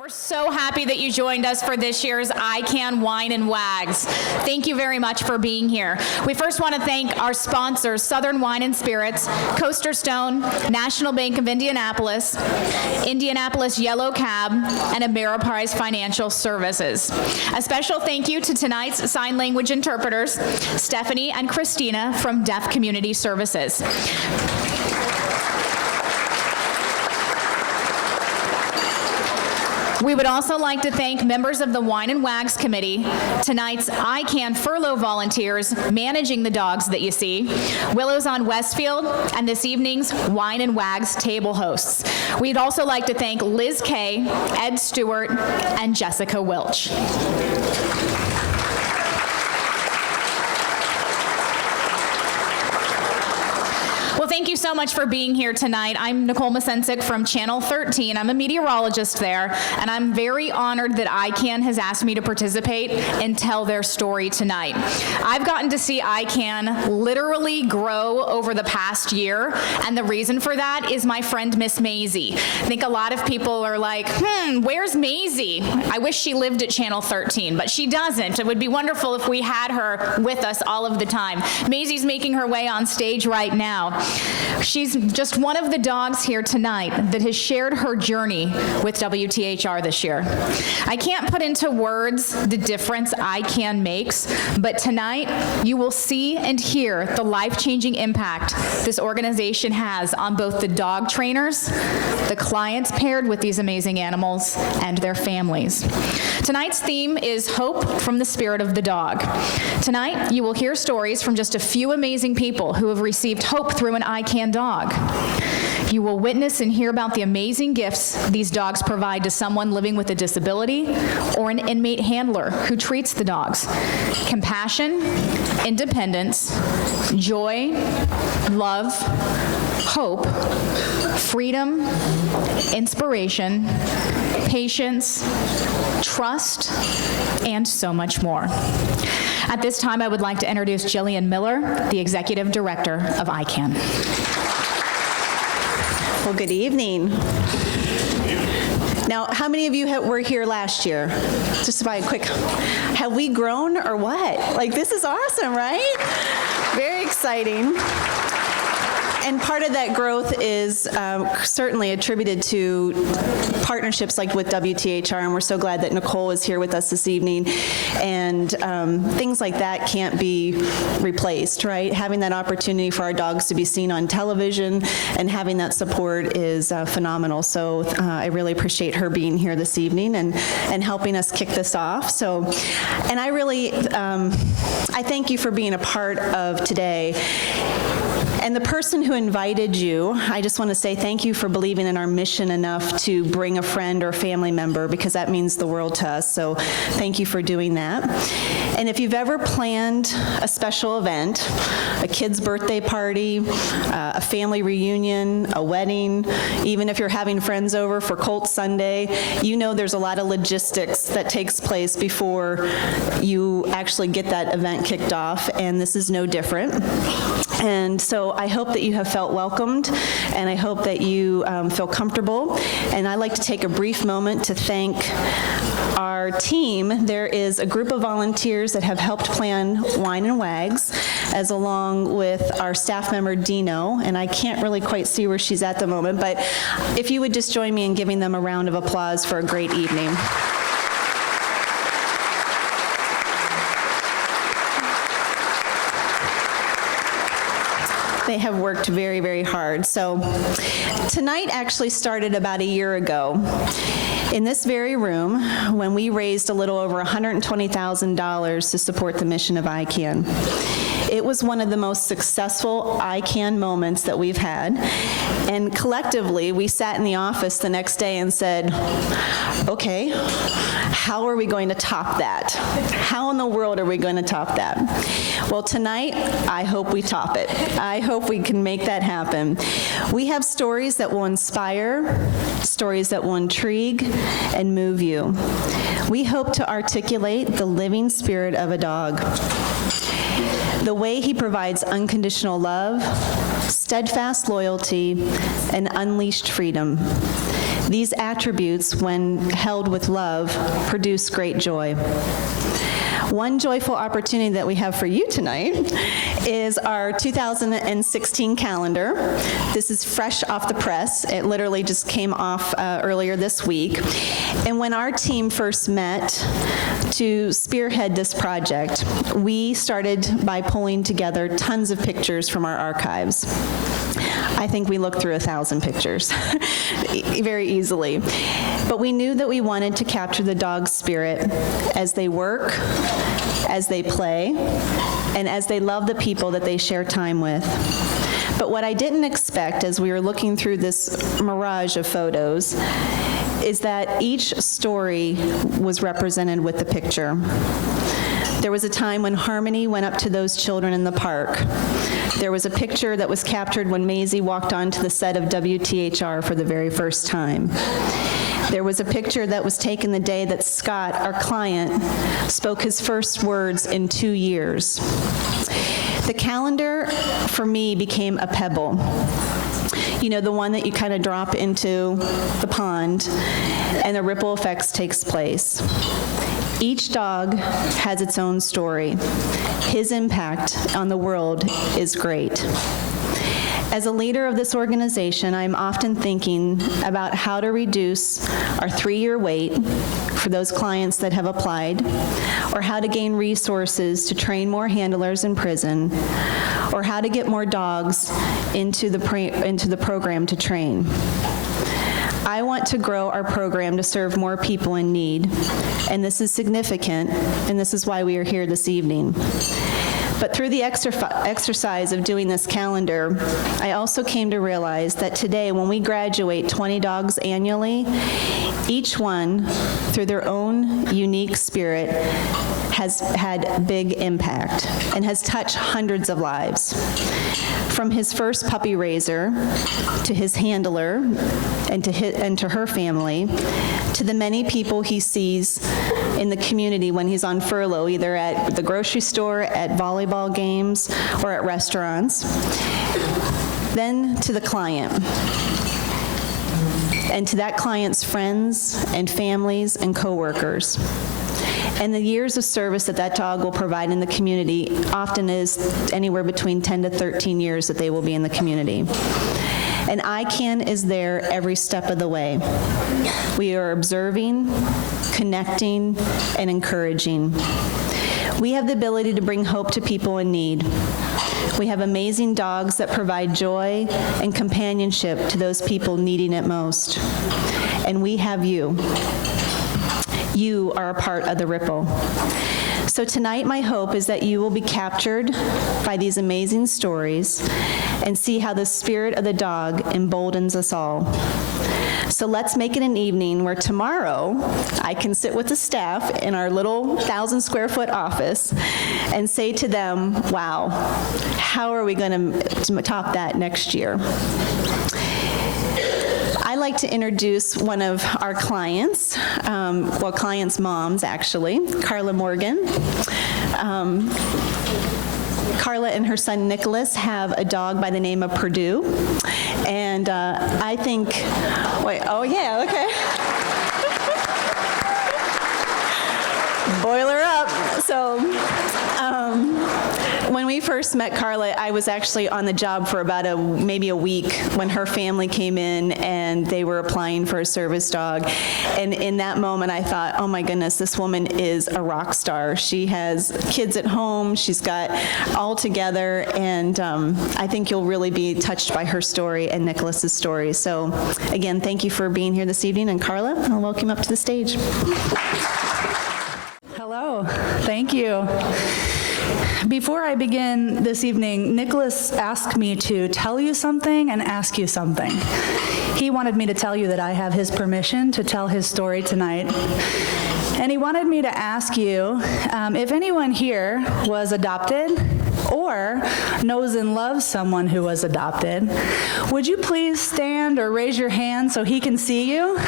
We're so happy that you joined us for this year's ICAN Wine and Wags. Thank you very much for being here. We first want to thank our sponsors, Southern Wine and Spirits, Coaster Stone, National Bank of Indianapolis, Indianapolis Yellow Cab, and Ameriprise Financial Services. A special thank you to tonight's sign language interpreters, Stephanie and Christina from Deaf Community Services. We would also like to thank members of the Wine and Wags Committee, tonight's ICAN furlough volunteers managing the dogs that you see, Willows on Westfield, and this evening's Wine and Wags table hosts. We'd also like to thank Liz Kay, Ed Stewart, and Jessica Welch. Well, thank you so much for being here tonight. I'm Nicole Misencik from Channel 13. I'm a meteorologist there, and I'm very honored that ICAN has asked me to participate and tell their story tonight. I've gotten to see ICAN literally grow over the past year, and the reason for that is my friend Miss Maisie. I think a lot of people are like, where's Maisie? I wish she lived at Channel 13, but she doesn't. It would be wonderful if we had her with us all of the time. Maisie's making her way on stage right now. She's just one of the dogs here tonight that has shared her journey with WTHR this year. I can't put into words the difference ICAN makes, but tonight you will see and hear the life-changing impact this organization has on both the dog trainers, the clients paired with these amazing animals, and their families. Tonight's theme is Hope from the Spirit of the Dog. Tonight you will hear stories from just a few amazing people who have received hope through an ICAN dog. You will witness and hear about the amazing gifts these dogs provide to someone living with a disability or an inmate handler who treats the dogs. Compassion, independence, joy, love, hope, freedom, inspiration, patience, trust, and so much more. At this time, I would like to introduce Jillian Miller, the Executive Director of ICAN. Well, good evening. Now, how many of you were here last year? Just by a quick, have we grown or what? Like, this is awesome, right? Very exciting. And part of that growth is certainly attributed to partnerships like with WTHR, and we're so glad that Nicole is here with us this evening. And things like that can't be replaced, right? Having that opportunity for our dogs to be seen on television and having that support is phenomenal. So I really appreciate her being here this evening and helping us kick this off. So, and I really, I thank you for being a part of today. And the person who invited you, I just want to say thank you for believing in our mission enough to bring a friend or family member, because that means the world to us. So thank you for doing that. And if you've ever planned a special event, a kid's birthday party, a family reunion, a wedding, even if you're having friends over for Colt Sunday, you know there's a lot of logistics that takes place before you actually get that event kicked off, and this is no different. And so I hope that you have felt welcomed, and I hope that you feel comfortable. And I'd like to take a brief moment to thank our team. There is a group of volunteers that have helped plan Wine and Wags, as along with our staff member Dino, and I can't really quite see where she's at the moment, but if you would just join me in giving them a round of applause for a great evening. They have worked very, very hard. So tonight actually started about a year ago in this very room when we raised a little over $120,000 to support the mission of ICAN. It was one of the most successful ICAN moments that we've had, and collectively we sat in the office the next day and said, okay, how are we going to top that? How in the world are we going to top that? Well, tonight, I hope we top it. I hope we can make that happen. We have stories that will inspire, stories that will intrigue and move you. We hope to articulate the living spirit of a dog, the way he provides unconditional love, steadfast loyalty, and unleashed freedom. These attributes, when held with love, produce great joy. One joyful opportunity that we have for you tonight is our 2016 calendar. This is fresh off the press. It literally just came off earlier this week. And when our team first met to spearhead this project, we started by pulling together tons of pictures from our archives. I think we looked through 1,000 pictures very easily. But we knew that we wanted to capture the dog's spirit as they work, as they play, and as they love the people that they share time with. But what I didn't expect as we were looking through this mirage of photos is that each story was represented with the picture. There was a time when Harmony went up to those children in the park. There was a picture that was captured when Maisie walked onto the set of WTHR for the very first time. There was a picture that was taken the day that Scott, our client, spoke his first words in 2 years. The calendar, for me, became a pebble. You know, the one that you kind of drop into the pond, and the ripple effects takes place. Each dog has its own story. His impact on the world is great. As a leader of this organization, I'm often thinking about how to reduce our 3-year wait for those clients that have applied, or how to gain resources to train more handlers in prison, or how to get more dogs into the program to train. I want to grow our program to serve more people in need, and this is significant, and this is why we are here this evening. But through the exercise of doing this calendar, I also came to realize that today, when we graduate 20 dogs annually, each one, through their own unique spirit, has had big impact and has touched hundreds of lives. From his first puppy raiser, to his handler, and to her family, to the many people he sees in the community when he's on furlough, either at the grocery store, at volleyball games, or at restaurants. Then to the client, and to that client's friends and families and coworkers. And the years of service that that dog will provide in the community often is anywhere between 10 to 13 years that they will be in the community. And ICAN is there every step of the way. We are observing, connecting, and encouraging. We have the ability to bring hope to people in need. We have amazing dogs that provide joy and companionship to those people needing it most. And we have you. You are a part of the ripple. So tonight, my hope is that you will be captured by these amazing stories and see how the spirit of the dog emboldens us all. So let's make it an evening where tomorrow I can sit with the staff in our little 1,000-square-foot office and say to them, wow, how are we going to top that next year? I'd like to introduce one of our clients, clients' moms, actually, Carla Morgan. Carla and her son Nicholas have a dog by the name of Purdue, and I think, oh yeah, okay. Boil her up. So, when we first met Carla, I was actually on the job for about maybe a week when her family came in and they were applying for a service dog. And in that moment, I thought, oh my goodness, this woman is a rock star. She has kids at home, she's got all together, and I think you'll really be touched by her story and Nicholas's story. So again, thank you for being here this evening, and Carla, I'll welcome you up to the stage. Hello, thank you. Before I begin this evening, Nicholas asked me to tell you something and ask you something. He wanted me to tell you that I have his permission to tell his story tonight. And he wanted me to ask you if anyone here was adopted or knows and loves someone who was adopted. Would you please stand or raise your hand so he can see you?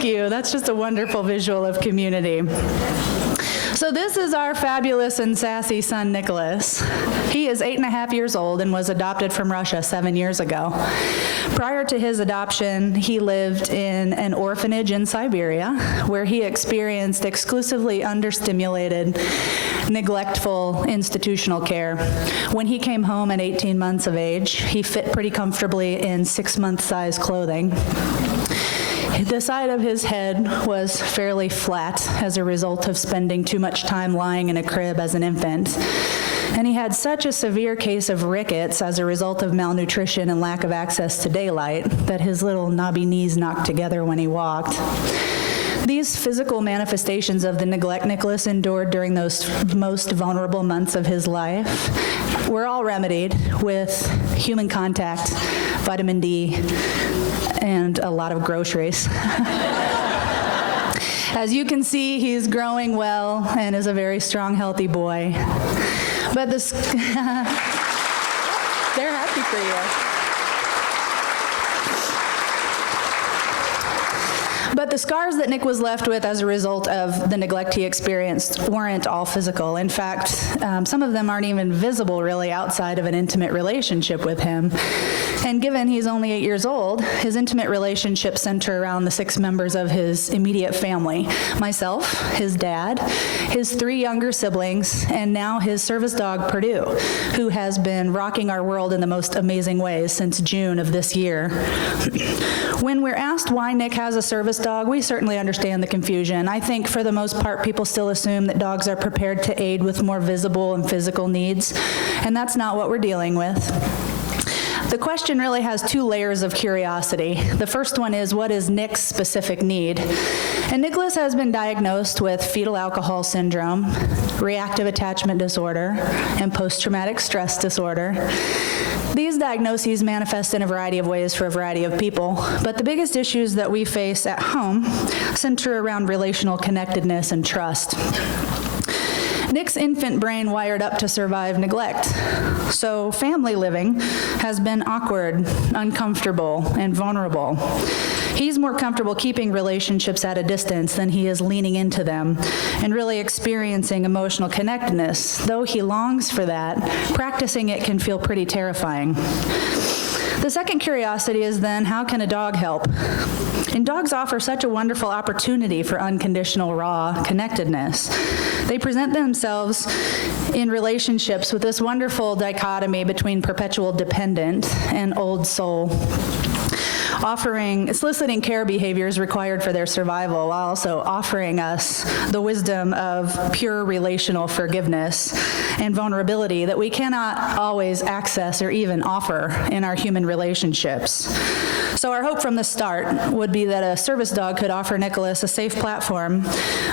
Thank you. That's just a wonderful visual of community. So this is our fabulous and sassy son, Nicholas. He is 8.5 years old and was adopted from Russia 7 years ago. Prior to his adoption, he lived in an orphanage in Siberia, where he experienced exclusively understimulated, neglectful institutional care. When he came home at 18 months of age, he fit pretty comfortably in 6-month size clothing. The side of his head was fairly flat as a result of spending too much time lying in a crib as an infant. And he had such a severe case of rickets as a result of malnutrition and lack of access to daylight that his little knobby knees knocked together when he walked. These physical manifestations of the neglect Nicholas endured during those most vulnerable months of his life were all remedied with human contact, vitamin D, and a lot of groceries. As you can see, he's growing well and is a very strong, healthy boy. But this, they're happy for you. But the scars that Nick was left with as a result of the neglect he experienced weren't all physical. In fact, some of them aren't even visible really outside of an intimate relationship with him. And given he's only 8 years old, his intimate relationships center around the 6 members of his immediate family: myself, his dad, his 3 younger siblings, and now his service dog, Purdue, who has been rocking our world in the most amazing ways since June of this year. When we're asked why Nick has a service dog, we certainly understand the confusion. I think for the most part, people still assume that dogs are prepared to aid with more visible and physical needs, and that's not what we're dealing with. The question really has 2 layers of curiosity. The first one is, what is Nick's specific need? And Nicholas has been diagnosed with fetal alcohol syndrome, reactive attachment disorder, and post-traumatic stress disorder. These diagnoses manifest in a variety of ways for a variety of people, but the biggest issues that we face at home center around relational connectedness and trust. Nick's infant brain wired up to survive neglect, so family living has been awkward, uncomfortable, and vulnerable. He's more comfortable keeping relationships at a distance than he is leaning into them and really experiencing emotional connectedness. Though he longs for that, practicing it can feel pretty terrifying. The second curiosity is then, how can a dog help? And dogs offer such a wonderful opportunity for unconditional, raw connectedness. They present themselves in relationships with this wonderful dichotomy between perpetual dependent and old soul, soliciting care behaviors required for their survival while also offering us the wisdom of pure relational forgiveness and vulnerability that we cannot always access or even offer in our human relationships. So our hope from the start would be that a service dog could offer Nicholas a safe platform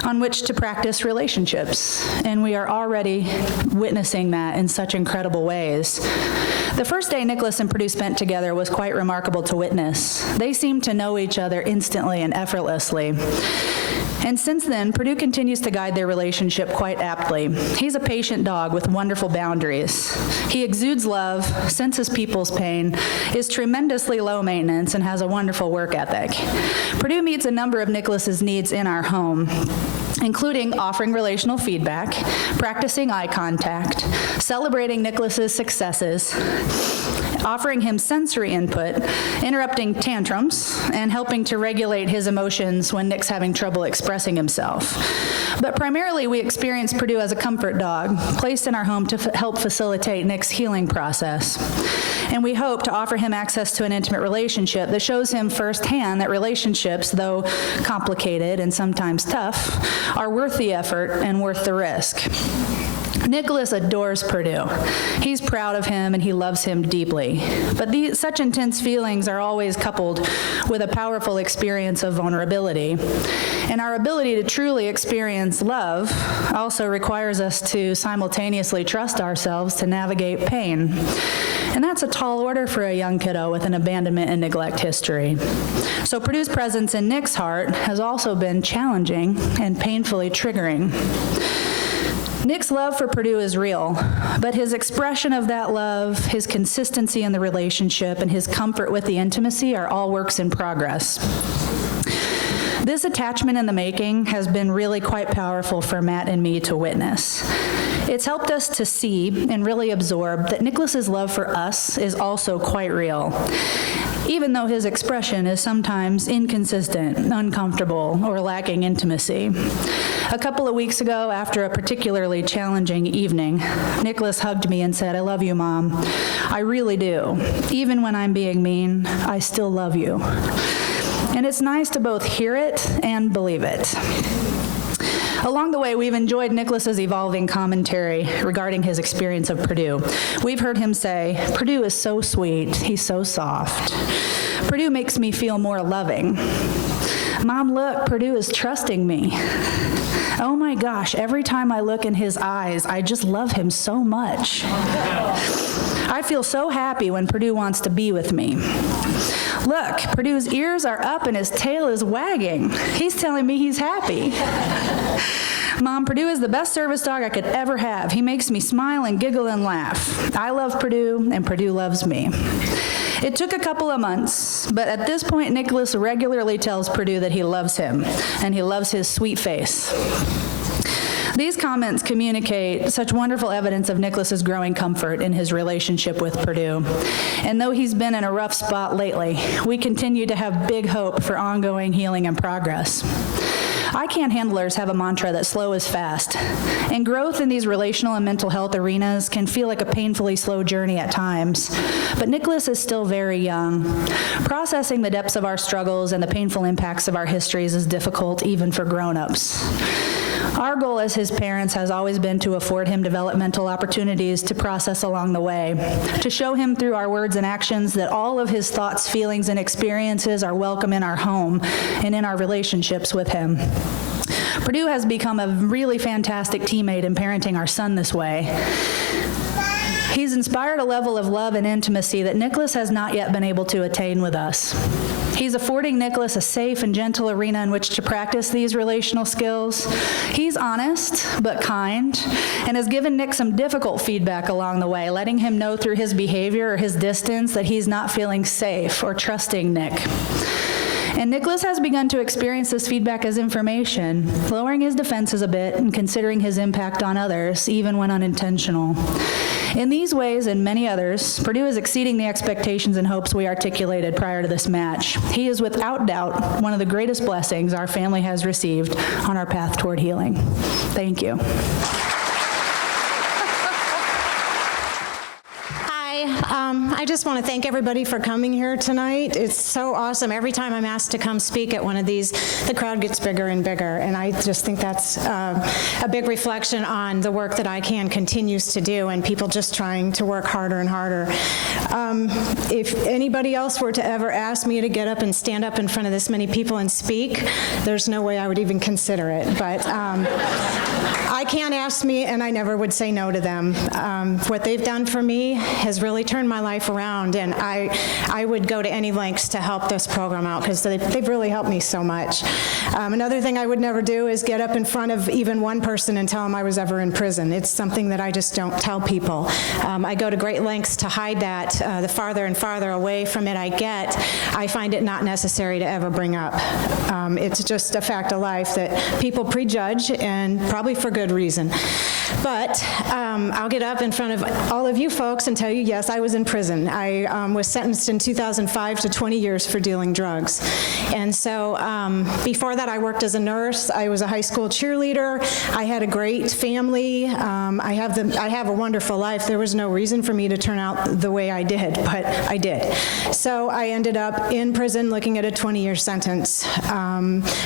on which to practice relationships, and we are already witnessing that in such incredible ways. The first day Nicholas and Purdue spent together was quite remarkable to witness. They seemed to know each other instantly and effortlessly. And since then, Purdue continues to guide their relationship quite aptly. He's a patient dog with wonderful boundaries. He exudes love, senses people's pain, is tremendously low maintenance, and has a wonderful work ethic. Purdue meets a number of Nicholas's needs in our home, including offering relational feedback, practicing eye contact, celebrating Nicholas's successes, offering him sensory input, interrupting tantrums, and helping to regulate his emotions when Nick's having trouble expressing himself. But primarily, we experience Purdue as a comfort dog, placed in our home to help facilitate Nick's healing process. And we hope to offer him access to an intimate relationship that shows him firsthand that relationships, though complicated and sometimes tough, are worth the effort and worth the risk. Nicholas adores Purdue. He's proud of him and he loves him deeply. But such intense feelings are always coupled with a powerful experience of vulnerability. And our ability to truly experience love also requires us to simultaneously trust ourselves to navigate pain. And that's a tall order for a young kiddo with an abandonment and neglect history. So Purdue's presence in Nick's heart has also been challenging and painfully triggering. Nick's love for Purdue is real, but his expression of that love, his consistency in the relationship, and his comfort with the intimacy are all works in progress. This attachment in the making has been really quite powerful for Matt and me to witness. It's helped us to see and really absorb that Nicholas's love for us is also quite real, even though his expression is sometimes inconsistent, uncomfortable, or lacking intimacy. A couple of weeks ago, after a particularly challenging evening, Nicholas hugged me and said, "I love you, Mom. I really do. Even when I'm being mean, I still love you." And it's nice to both hear it and believe it. Along the way, we've enjoyed Nicholas's evolving commentary regarding his experience of Purdue. We've heard him say, "Purdue is so sweet, he's so soft. Purdue makes me feel more loving. Mom, look, Purdue is trusting me. Oh my gosh, every time I look in his eyes, I just love him so much. I feel so happy when Purdue wants to be with me. Look, Purdue's ears are up and his tail is wagging. He's telling me he's happy. Mom, Purdue is the best service dog I could ever have. He makes me smile and giggle and laugh. I love Purdue, and Purdue loves me." It took a couple of months, but at this point, Nicholas regularly tells Purdue that he loves him, and he loves his sweet face. These comments communicate such wonderful evidence of Nicholas's growing comfort in his relationship with Purdue. And though he's been in a rough spot lately, we continue to have big hope for ongoing healing and progress. ICAN handlers have a mantra that slow is fast, and growth in these relational and mental health arenas can feel like a painfully slow journey at times. But Nicholas is still very young. Processing the depths of our struggles and the painful impacts of our histories is difficult even for grown-ups. Our goal as his parents has always been to afford him developmental opportunities to process along the way, to show him through our words and actions that all of his thoughts, feelings, and experiences are welcome in our home and in our relationships with him. Purdue has become a really fantastic teammate in parenting our son this way. He's inspired a level of love and intimacy that Nicholas has not yet been able to attain with us. He's affording Nicholas a safe and gentle arena in which to practice these relational skills. He's honest, but kind, and has given Nick some difficult feedback along the way, letting him know through his behavior or his distance that he's not feeling safe or trusting Nick. And Nicholas has begun to experience this feedback as information, lowering his defenses a bit and considering his impact on others, even when unintentional. In these ways and many others, Purdue is exceeding the expectations and hopes we articulated prior to this match. He is without doubt one of the greatest blessings our family has received on our path toward healing. Thank you. I just want to thank everybody for coming here tonight. It's so awesome. Every time I'm asked to come speak at one of these, the crowd gets bigger and bigger, and I just think that's a big reflection on the work that ICAN continues to do and people just trying to work harder and harder. If anybody else were to ever ask me to get up and stand up in front of this many people and speak, there's no way I would even consider it. But ICAN asked me, and I never would say no to them. What they've done for me has really turned my life around, and I would go to any lengths to help this program out because they've really helped me so much. Another thing I would never do is get up in front of even one person and tell them I was ever in prison. It's something that I just don't tell people. I go to great lengths to hide that. The farther and farther away from it I get, I find it not necessary to ever bring up. It's just a fact of life that people prejudge, and probably for good reason. But I'll get up in front of all of you folks and tell you, yes, I was in prison. I was sentenced in 2005 to 20 years for dealing drugs. And so before that, I worked as a nurse. I was a high school cheerleader. I had a great family. I have a wonderful life. There was no reason for me to turn out the way I did, but I did. So I ended up in prison looking at a 20-year sentence.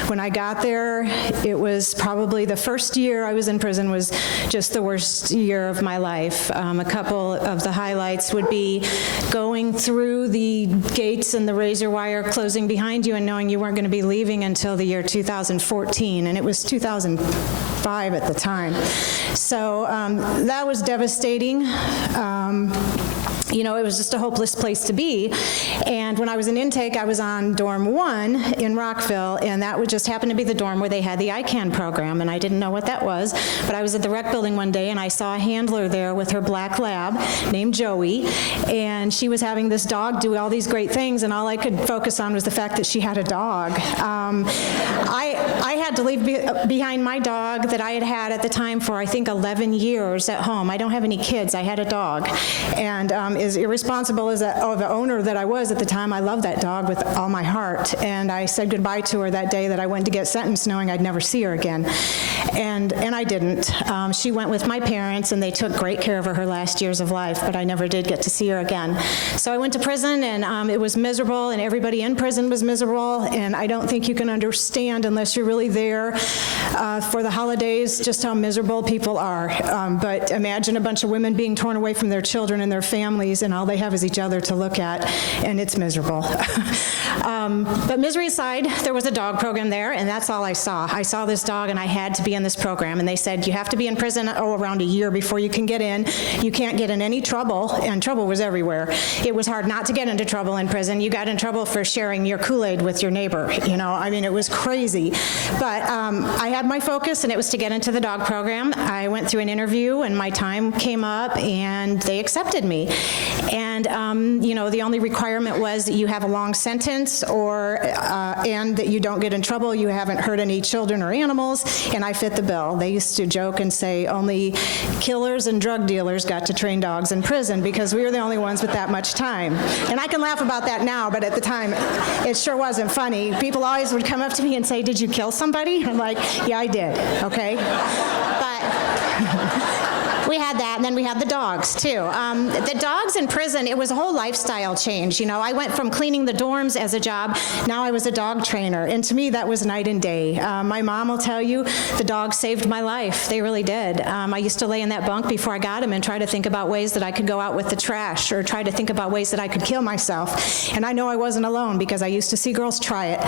When I got there, it was probably the first year I was in prison was just the worst year of my life. A couple of the highlights would be going through the gates and the razor wire closing behind you and knowing you weren't going to be leaving until the year 2014, and it was 2005 at the time. So that was devastating. you know, it was just a hopeless place to be. And when I was in intake, I was on dorm 1 in Rockville, and that would just happen to be the dorm where they had the ICAN program, and I didn't know what that was, but I was at the rec building one day, and I saw a handler there with her black lab named Joey, and she was having this dog do all these great things, and all I could focus on was the fact that she had a dog. I had to leave behind my dog that I had had at the time for, I think, 11 years at home. I don't have any kids. I had a dog. And as irresponsible as the owner that I was at the time, I loved that dog with all my heart. And I said goodbye to her that day that I went to get sentenced, knowing I'd never see her again. And I didn't. She went with my parents, and they took great care of her last years of life, but I never did get to see her again. So I went to prison, and it was miserable, and everybody in prison was miserable, and I don't think you can understand unless you're really there for the holidays just how miserable people are. But imagine a bunch of women being torn away from their children and their families, and all they have is each other to look at, and it's miserable. But misery aside, there was a dog program there, and that's all I saw. I saw this dog, and I had to be in this program, and they said, you have to be in prison, around a year before you can get in. You can't get in any trouble, and trouble was everywhere. It was hard not to get into trouble in prison. You got in trouble for sharing your Kool-Aid with your neighbor, you know, I mean, it was crazy. But I had my focus, and it was to get into the dog program. I went through an interview, and my time came up, and they accepted me. And, you know, the only requirement was that you have a long sentence, and that you don't get in trouble, you haven't hurt any children or animals, and I fit the bill. They used to joke and say only killers and drug dealers got to train dogs in prison because we were the only ones with that much time. And I can laugh about that now, but at the time, it sure wasn't funny. People always would come up to me and say, did you kill somebody? I'm like, yeah, I did, okay? But we had that, and then we had the dogs, too. The dogs in prison, it was a whole lifestyle change. You know, I went from cleaning the dorms as a job, now I was a dog trainer, and to me, that was night and day. My mom will tell you, the dogs saved my life. They really did. I used to lay in that bunk before I got him and try to think about ways that I could go out with the trash, or try to think about ways that I could kill myself. And I know I wasn't alone, because I used to see girls try it.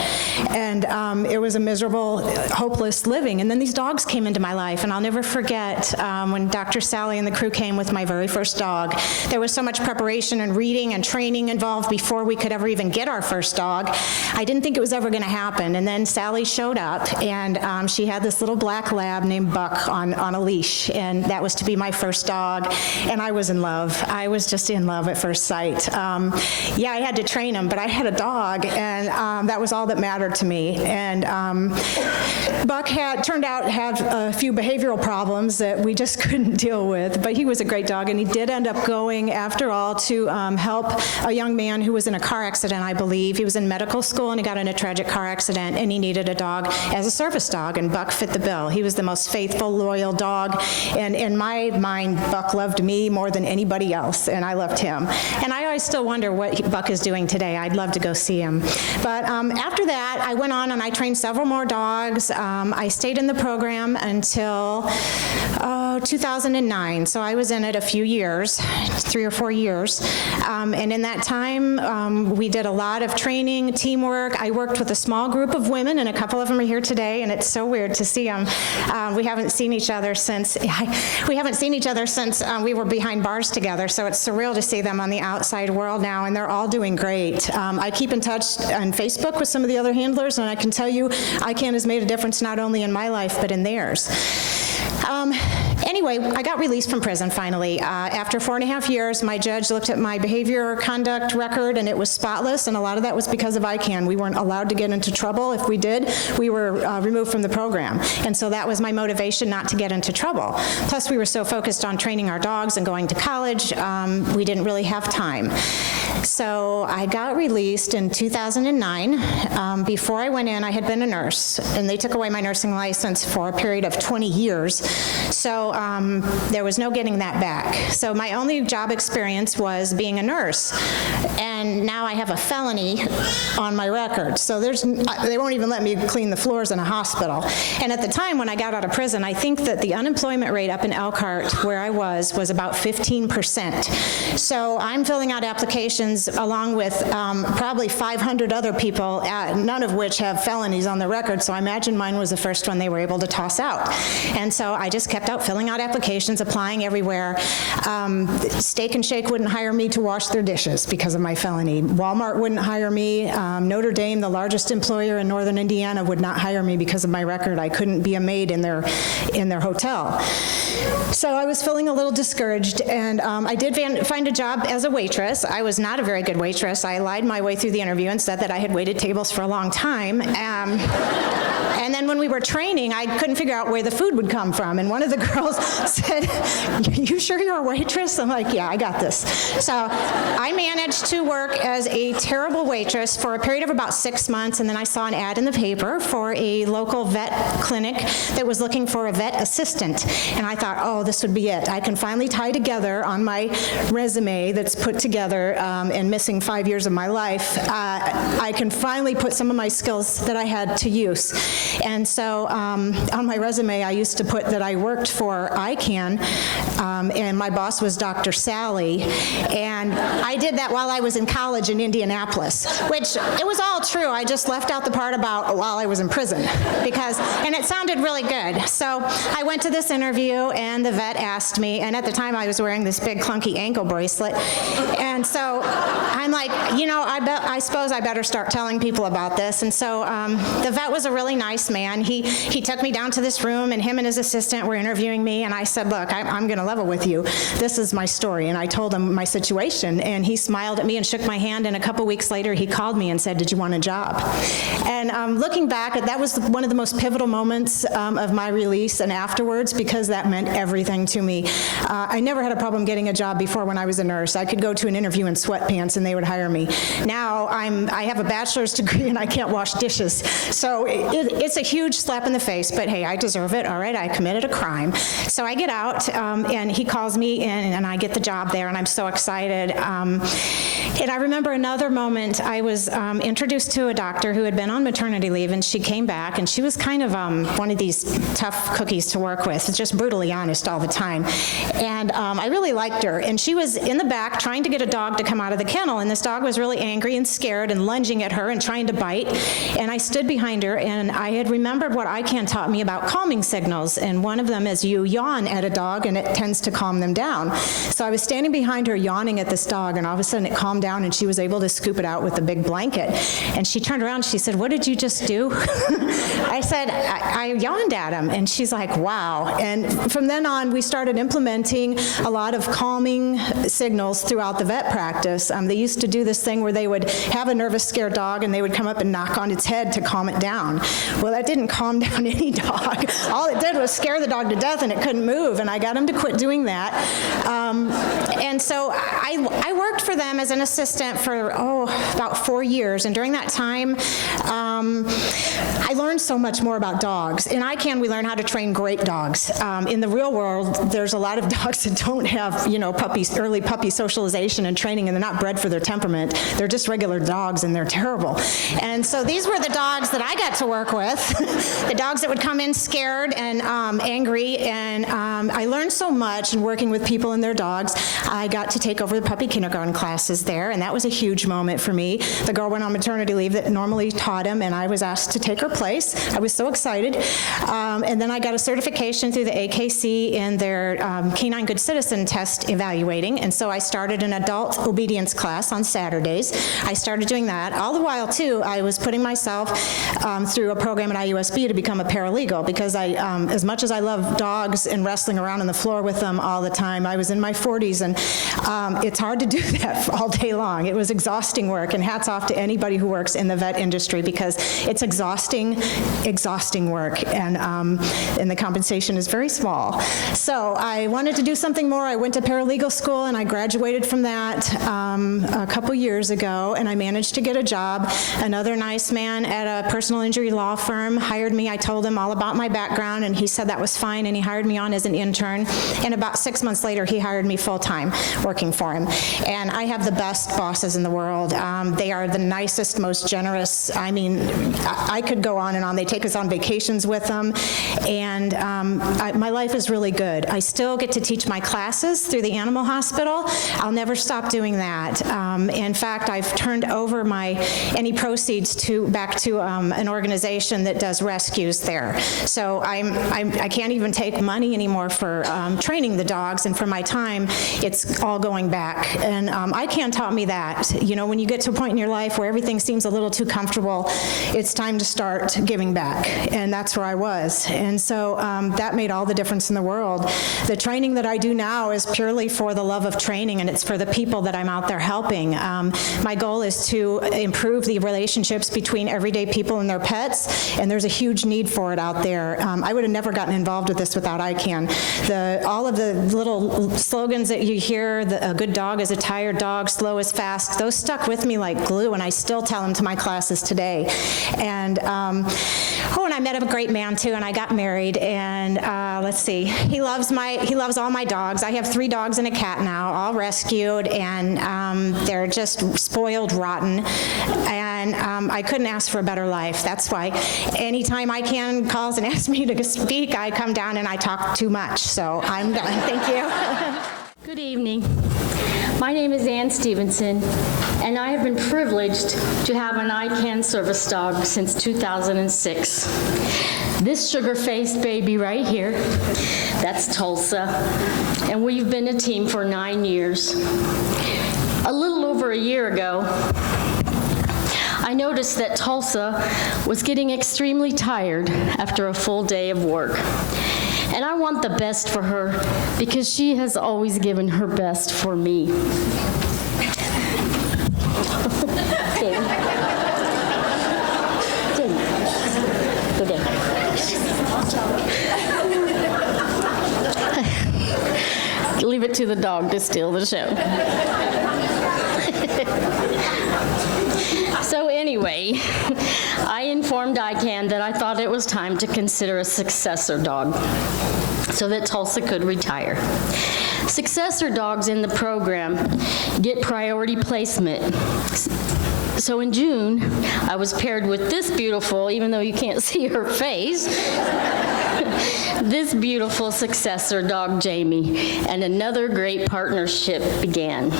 And it was a miserable, hopeless living. And then these dogs came into my life, and I'll never forget when Dr. Sally and the crew came with my very first dog. There was so much preparation and reading and training involved before we could ever even get our first dog. I didn't think it was ever going to happen. And then Sally showed up, and she had this little black lab named Buck on a leash, and that was to be my first dog. And I was in love. I was just in love at first sight. Yeah, I had to train him, but I had a dog, and that was all that mattered to me. And Buck turned out to have a few behavioral problems that we just couldn't deal with, but he was a great dog, and he did end up going, after all, to help a young man who was in a car accident, I believe. He was in medical school, and he got in a tragic car accident, and he needed a dog as a service dog, and Buck fit the bill. He was the most faithful, loyal dog, and in my mind, Buck loved me more than anybody else, and I loved him. And I always still wonder what Buck is doing today. I'd love to go see him. But after that, I went on and I trained several more dogs. I stayed in the program until 2009. So I was in it a few years, 3 or 4 years. And in that time, we did a lot of training, teamwork. I worked with a small group of women, and a couple of them are here today, and it's so weird to see them. We haven't seen each other since we were behind bars together, so it's surreal to see them on the outside world now, and they're all doing great. I keep in touch on Facebook with some of the other handlers, and I can tell you ICAN has made a difference not only in my life, but in theirs. Anyway, I got released from prison finally. After 4.5 years, my judge looked at my behavior conduct record, and it was spotless, and a lot of that was because of ICAN. We weren't allowed to get into trouble. If we did, we were removed from the program. And so that was my motivation not to get into trouble. Plus, we were so focused on training our dogs and going to college, we didn't really have time. So I got released in 2009. Before I went in, I had been a nurse, and they took away my nursing license for a period of 20 years. So there was no getting that back. So my only job experience was being a nurse. And now I have a felony on my record. So they won't even let me clean the floors in a hospital. And at the time when I got out of prison, I think that the unemployment rate up in Elkhart, where I was about 15%. So I'm filling out applications applications along with probably 500 other people, none of which have felonies on the record, so I imagine mine was the first one they were able to toss out. And so I just kept out filling out applications, applying everywhere. Steak and Shake wouldn't hire me to wash their dishes because of my felony. Walmart wouldn't hire me. Notre Dame, the largest employer in northern Indiana, would not hire me because of my record. I couldn't be a maid in their hotel. So I was feeling a little discouraged, and I did find a job as a waitress. I was not a very good waitress. I lied my way through the interview and said that I had waited tables for a long time. And then when we were training, I couldn't figure out where the food would come from. And one of the girls said, "You sure you're a waitress?" I'm like, "Yeah, I got this." So I managed to work as a terrible waitress for a period of about 6 months, and then I saw an ad in the paper for a local vet clinic that was looking for a vet assistant. And I thought, oh, this would be it. I can finally tie together on my resume that's put together and missing 5 years of my life, I can finally put some of my skills that I had to use. And so on my resume, I used to put that I worked for ICAN, and my boss was Dr. Sally, and I did that while I was in college in Indianapolis, which it was all true. I just left out the part about while I was in prison, and it sounded really good. So I went to this interview, and the vet asked me, and at the time I was wearing this big clunky ankle bracelet, and so I'm like, I suppose I better start telling people about this. And so the vet was a really nice man. He took me down to this room, and him and his assistant were interviewing me, and I said, look, I'm going to level with you. This is my story. And I told him my situation, and he smiled at me and shook my hand, and a couple weeks later he called me and said, did you want a job? And looking back, that was one of the most pivotal moments of my release and afterwards, because that meant everything to me. I never had a problem getting a job before when I was a nurse. I could go to an interview in sweatpants and they would hire me. Now I have a bachelor's degree and I can't wash dishes. So it's a huge slap in the face, but hey, I deserve it. All right, I committed a crime. So I get out and he calls me in and I get the job there, and I'm so excited. And I remember another moment. I was introduced to a doctor who had been on maternity leave, and she came back, and she was kind of one of these tough cookies to work with, just brutally honest all the time. And I really liked her. And she was in the back trying to get a dog to come out of the kennel, and this dog was really angry and scared and lunging at her and trying to bite. And I stood behind her, and I had remembered what ICAN taught me about calming signals, and one of them is you yawn at a dog, and it tends to calm them down. So I was standing behind her yawning at this dog, and all of a sudden it calmed down, and she was able to scoop it out with a big blanket. And she turned around, she said, what did you just do? I said, I yawned at him. And she's like, wow. And from then on, we started implementing a lot of calming signals throughout the vet practice. They used to do this thing where they would have a nervous, scared dog, and they would come up and knock on its head to calm it down. Well, that didn't calm down any dog. All it did was scare the dog to death, and it couldn't move, and I got him to quit doing that. And so I worked for them as an assistant for, about 4 years, and during that time, I learned so much more about dogs. In ICAN, we learn how to train great dogs. In the real world, there's a lot of dogs that don't have, early puppy socialization and training, and they're not bred for their temperament. They're just regular dogs, and they're terrible. And so these were the dogs that I got to work with, the dogs that would come in scared and angry, and I learned so much in working with people and their dogs. I got to take over the puppy kindergarten classes there, and that was a huge moment for me. The girl went on maternity leave that normally taught him, and I was asked to take her place. I was so excited. And then I got a certification through the AKC in their Canine Good Citizen test evaluating, and so I started an adult obedience class on Saturdays. I started doing that. All the while, too, I was putting myself through a program at IUSB to become a paralegal, because I, as much as I love dogs and wrestling around on the floor with them all the time, I was in my 40s, and it's hard to do that all day long. It was exhausting work, and hats off to anybody who works in the vet industry, because it's exhausting work, and the compensation is very small. So I wanted to do something more. I went to paralegal school, and I graduated from that a couple years ago, and I managed to get a job. Another nice man at a personal injury law firm farm hired me. I told him all about my background, and he said that was fine, and he hired me on as an intern. And about 6 months later, he hired me full-time working for him. And I have the best bosses in the world. They are the nicest, most generous. I mean, I could go on and on. They take us on vacations with them, and my life is really good. I still get to teach my classes through the animal hospital. I'll never stop doing that. In fact, I've turned over any proceeds back to an organization that does rescues there. So I can't even take money anymore for training the dogs, and for my time, it's all going back. And ICAN taught me that. You know, when you get to a point in your life where everything seems a little too comfortable, it's time to start giving back. And that's where I was. And so that made all the difference in the world. The training that I do now is purely for the love of training, and it's for the people that I'm out there helping. My goal is to improve the relationships between everyday people and their pets, and there's a huge need for it out there. I would have never gotten involved with this without ICAN. All of the little slogans that you hear, a good dog is a tired dog, slow is fast, those stuck with me like glue, and I still tell them to my classes today. And and I met a great man too, and I got married, and let's see, he loves all my dogs. I have 3 dogs and a cat now, all rescued, and they're just spoiled rotten, and I couldn't ask for a better life. That's why anytime ICAN calls and asks me to speak, I come down and I talk too much, so I'm done. Thank you. Good evening. My name is Ann Stevenson, and I have been privileged to have an ICAN service dog since 2006. This sugar-faced baby right here, that's Tulsa, and we've been a team for 9 years. A little over a year ago, I noticed that Tulsa was getting extremely tired after a full day of work. And I want the best for her because she has always given her best for me. Go down. Leave it to the dog to steal the show. So anyway, I informed ICAN that I thought it was time to consider a successor dog so that Tulsa could retire. Successor dogs in the program get priority placement. So in June, I was paired with this beautiful, even though you can't see her face, this beautiful successor dog, Jamie, and another great partnership began.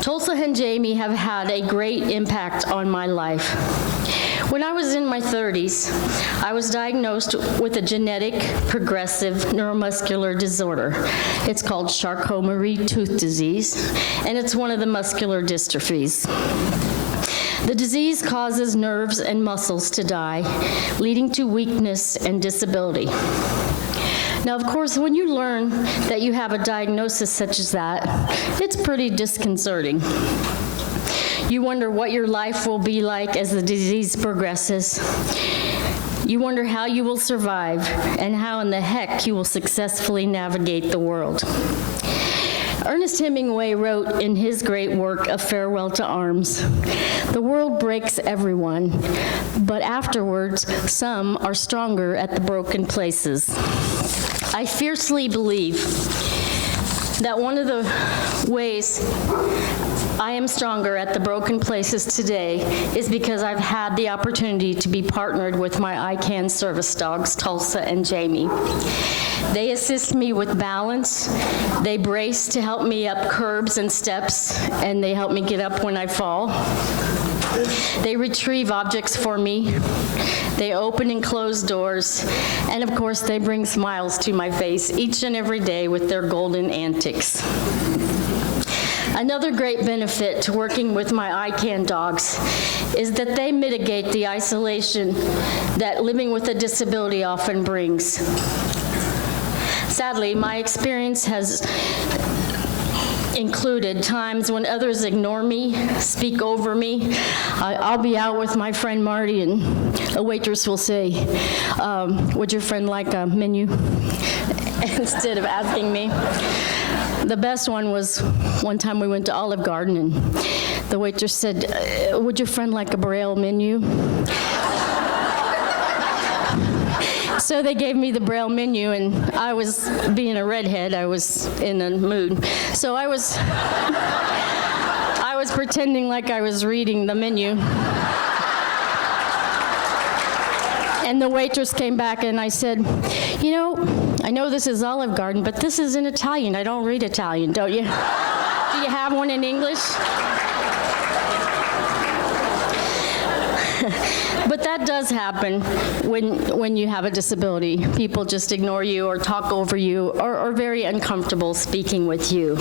Tulsa and Jamie have had a great impact on my life. When I was in my 30s, I was diagnosed with a genetic progressive neuromuscular disorder. It's called Charcot-Marie-Tooth disease, and it's one of the muscular dystrophies. The disease causes nerves and muscles to die, leading to weakness and disability. Now, of course, when you learn that you have a diagnosis such as that, it's pretty disconcerting. You wonder what your life will be like as the disease progresses. You wonder how you will survive and how in the heck you will successfully navigate the world. Ernest Hemingway wrote in his great work, A Farewell to Arms, "The world breaks everyone, but afterwards some are stronger at the broken places." I fiercely believe that one of the ways I am stronger at the broken places today is because I've had the opportunity to be partnered with my ICAN service dogs, Tulsa and Jamie. They assist me with balance, they brace to help me up curbs and steps, and they help me get up when I fall. They retrieve objects for me, they open and close doors, and of course they bring smiles to my face each and every day with their golden antics. Another great benefit to working with my ICAN dogs is that they mitigate the isolation that living with a disability often brings. Sadly, my experience has included times when others ignore me, speak over me. I'll be out with my friend Marty, and a waitress will say, "Would your friend like a menu?" instead of asking me. The best one was one time we went to Olive Garden, and the waitress said, "Would your friend like a Braille menu?" So they gave me the Braille menu, and I was, being a redhead, I was in a mood. So I was pretending like I was reading the menu. And the waitress came back and I said, you know, I know this is Olive Garden, but this is in Italian. I don't read Italian, don't you? Do you have one in English? But that does happen when you have a disability. People just ignore you or talk over you or are very uncomfortable speaking with you.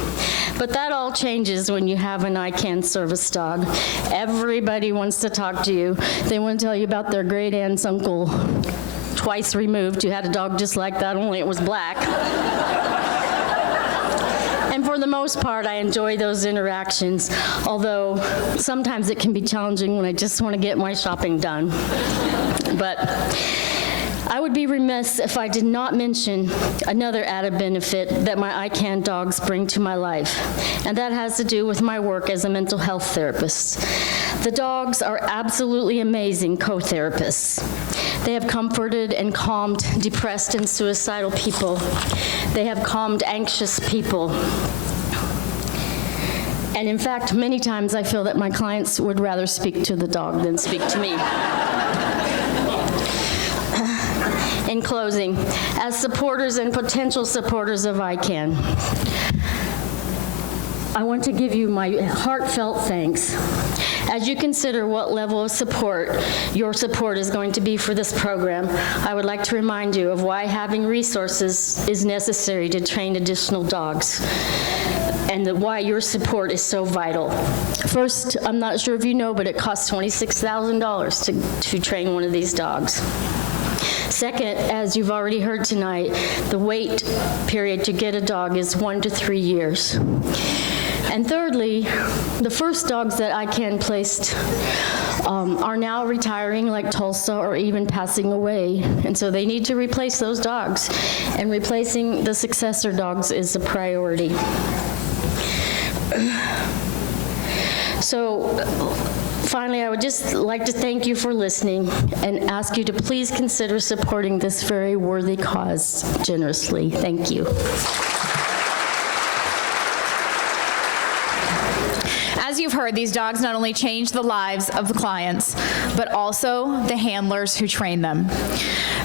But that all changes when you have an ICAN service dog. Everybody wants to talk to you. They want to tell you about their great aunt's uncle, twice removed, who had a dog just like that, only it was black. And for the most part, I enjoy those interactions, although sometimes it can be challenging when I just want to get my shopping done. But I would be remiss if I did not mention another added benefit that my ICAN dogs bring to my life, and that has to do with my work as a mental health therapist. The dogs are absolutely amazing co-therapists. They have comforted and calmed depressed and suicidal people. They have calmed anxious people. And in fact, many times I feel that my clients would rather speak to the dog than speak to me. In closing, as supporters and potential supporters of ICAN, I want to give you my heartfelt thanks. As you consider what level of support your support is going to be for this program, I would like to remind you of why having resources is necessary to train additional dogs, and why your support is so vital. First, I'm not sure if you know, but it costs $26,000 to train one of these dogs. Second, as you've already heard tonight, the wait period to get a dog is 1 to 3 years. And thirdly, the first dogs that ICAN placed are now retiring, like Tulsa, or even passing away. And so they need to replace those dogs. And replacing the successor dogs is a priority. So finally, I would just like to thank you for listening and ask you to please consider supporting this very worthy cause generously. Thank you. As you've heard, these dogs not only change the lives of the clients, but also the handlers who train them.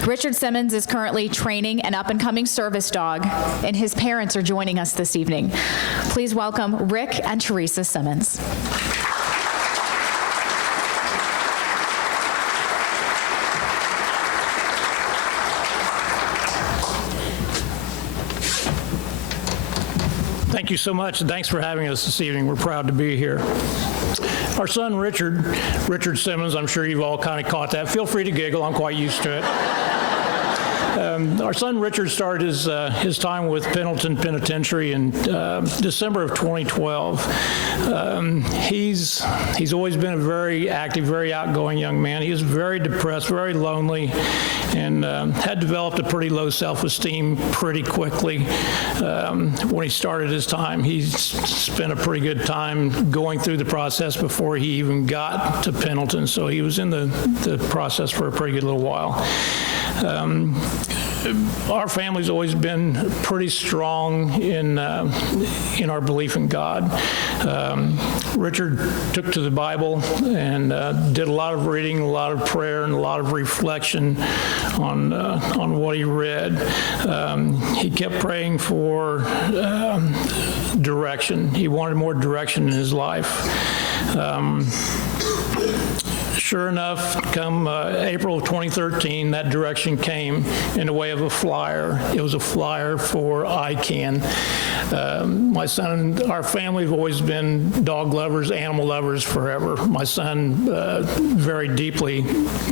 Richard Simmons is currently training an up-and-coming service dog, and his parents are joining us this evening. Please welcome Rick and Teresa Simmons. Thank you so much, and thanks for having us this evening. We're proud to be here. Our son, Richard Simmons, I'm sure you've all kind of caught that. Feel free to giggle, I'm quite used to it. Our son Richard started his time with Pendleton Penitentiary in December of 2012. He's always been a very active, very outgoing young man. He was very depressed, very lonely, and had developed a pretty low self-esteem pretty quickly. When he started his time, he spent a pretty good time going through the process before he even got to Pendleton, so he was in the process for a pretty good little while. Our family's always been pretty strong in our belief in God. Richard took to the Bible and did a lot of reading, a lot of prayer, and a lot of reflection on what he read. He kept praying for direction. He wanted more direction in his life. Sure enough, come April of 2013, that direction came in the way of a flyer. It was a flyer for ICAN. My son and our family have always been dog lovers, animal lovers forever. My son very deeply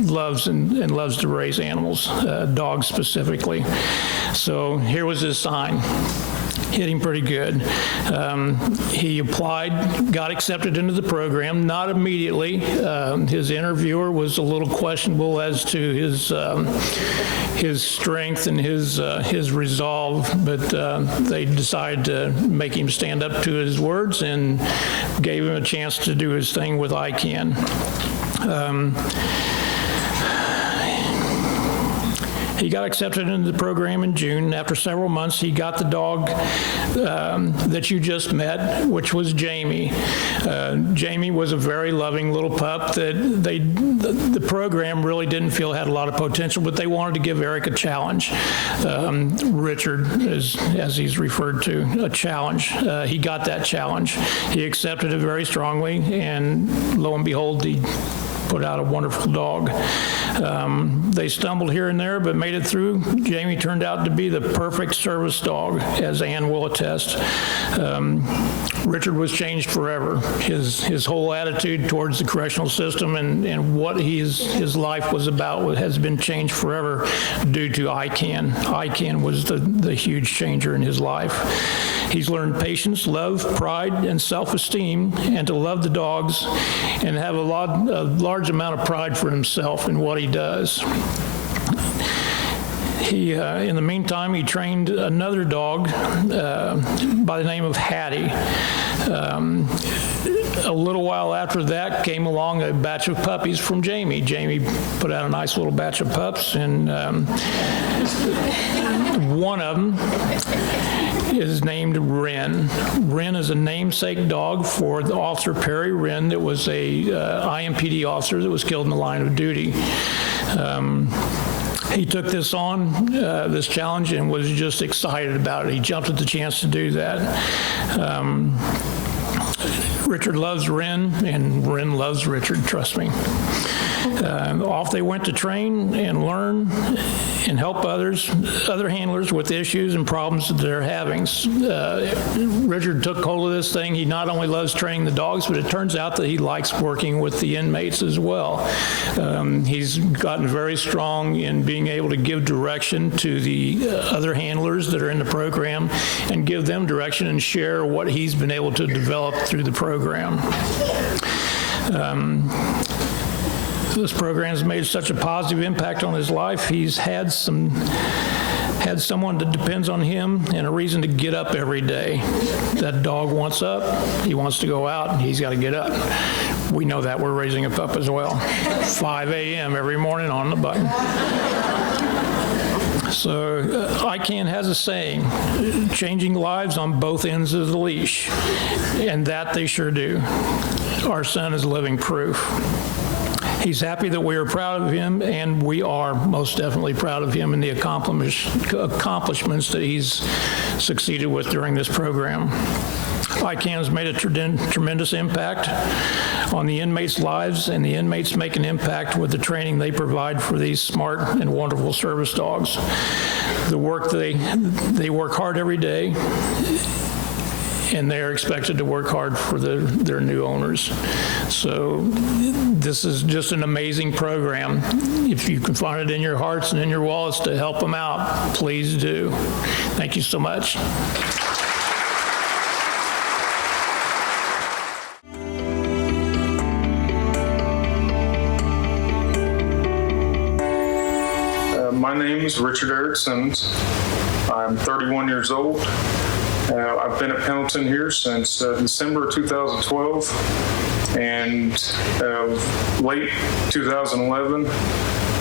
loves and loves to raise animals, dogs specifically. So here was his sign. Hit him pretty good. He applied, got accepted into the program, not immediately. His interviewer was a little questionable as to his strength and his resolve, but they decided to make him stand up to his words and gave him a chance to do his thing with ICAN. He got accepted into the program in June. After several months, he got the dog that you just met, which was Jamie. Jamie was a very loving little pup that the program really didn't feel had a lot of potential, but they wanted to give Eric a challenge. Richard, as he's referred to, a challenge. He got that challenge. He accepted it very strongly, and lo and behold, he put out a wonderful dog. They stumbled here and there, but made it through. Jamie turned out to be the perfect service dog, as Ann will attest. Richard was changed forever. His whole attitude towards the correctional system and what his life was about has been changed forever due to ICAN. ICAN was the huge changer in his life. He's learned patience, love, pride, and self-esteem, and to love the dogs and have a large amount of pride for himself in what he does. He, in the meantime, he trained another dog by the name of Hattie. A little while after that came along a batch of puppies from Jamie. Jamie put out a nice little batch of pups, and one of them is named Wren. Wren is a namesake dog for the Officer Perry Wren that was a IMPD officer that was killed in the line of duty. He took this on, this challenge, and was just excited about it. He jumped at the chance to do that. Richard loves Wren, and Wren loves Richard, trust me. Off they went to train and learn and help other handlers with issues and problems that they're having. Richard took hold of this thing. He not only loves training the dogs, but it turns out that he likes working with the inmates as well. He's gotten very strong in being able to give direction to the other handlers that are in the program and give them direction and share what he's been able to develop through the program. This program has made such a positive impact on his life. He's had someone that depends on him and a reason to get up every day. That dog wants up, he wants to go out, and he's got to get up. We know that. We're raising a pup as well. 5 a.m. every morning on the button. So ICAN has a saying, changing lives on both ends of the leash, and that they sure do. Our son is living proof. He's happy that we are proud of him, and we are most definitely proud of him and the accomplishments that he's succeeded with during this program. ICAN has made a tremendous impact on the inmates' lives, and the inmates make an impact with the training they provide for these smart and wonderful service dogs. The work they work hard every day, and they're expected to work hard for their new owners. So this is just an amazing program. If you can find it in your hearts and in your wallets to help them out, please do. Thank you so much. My name is Richard Eric Simmons. I'm 31 years old. I've been at Pendleton here since December 2012, and late 2011,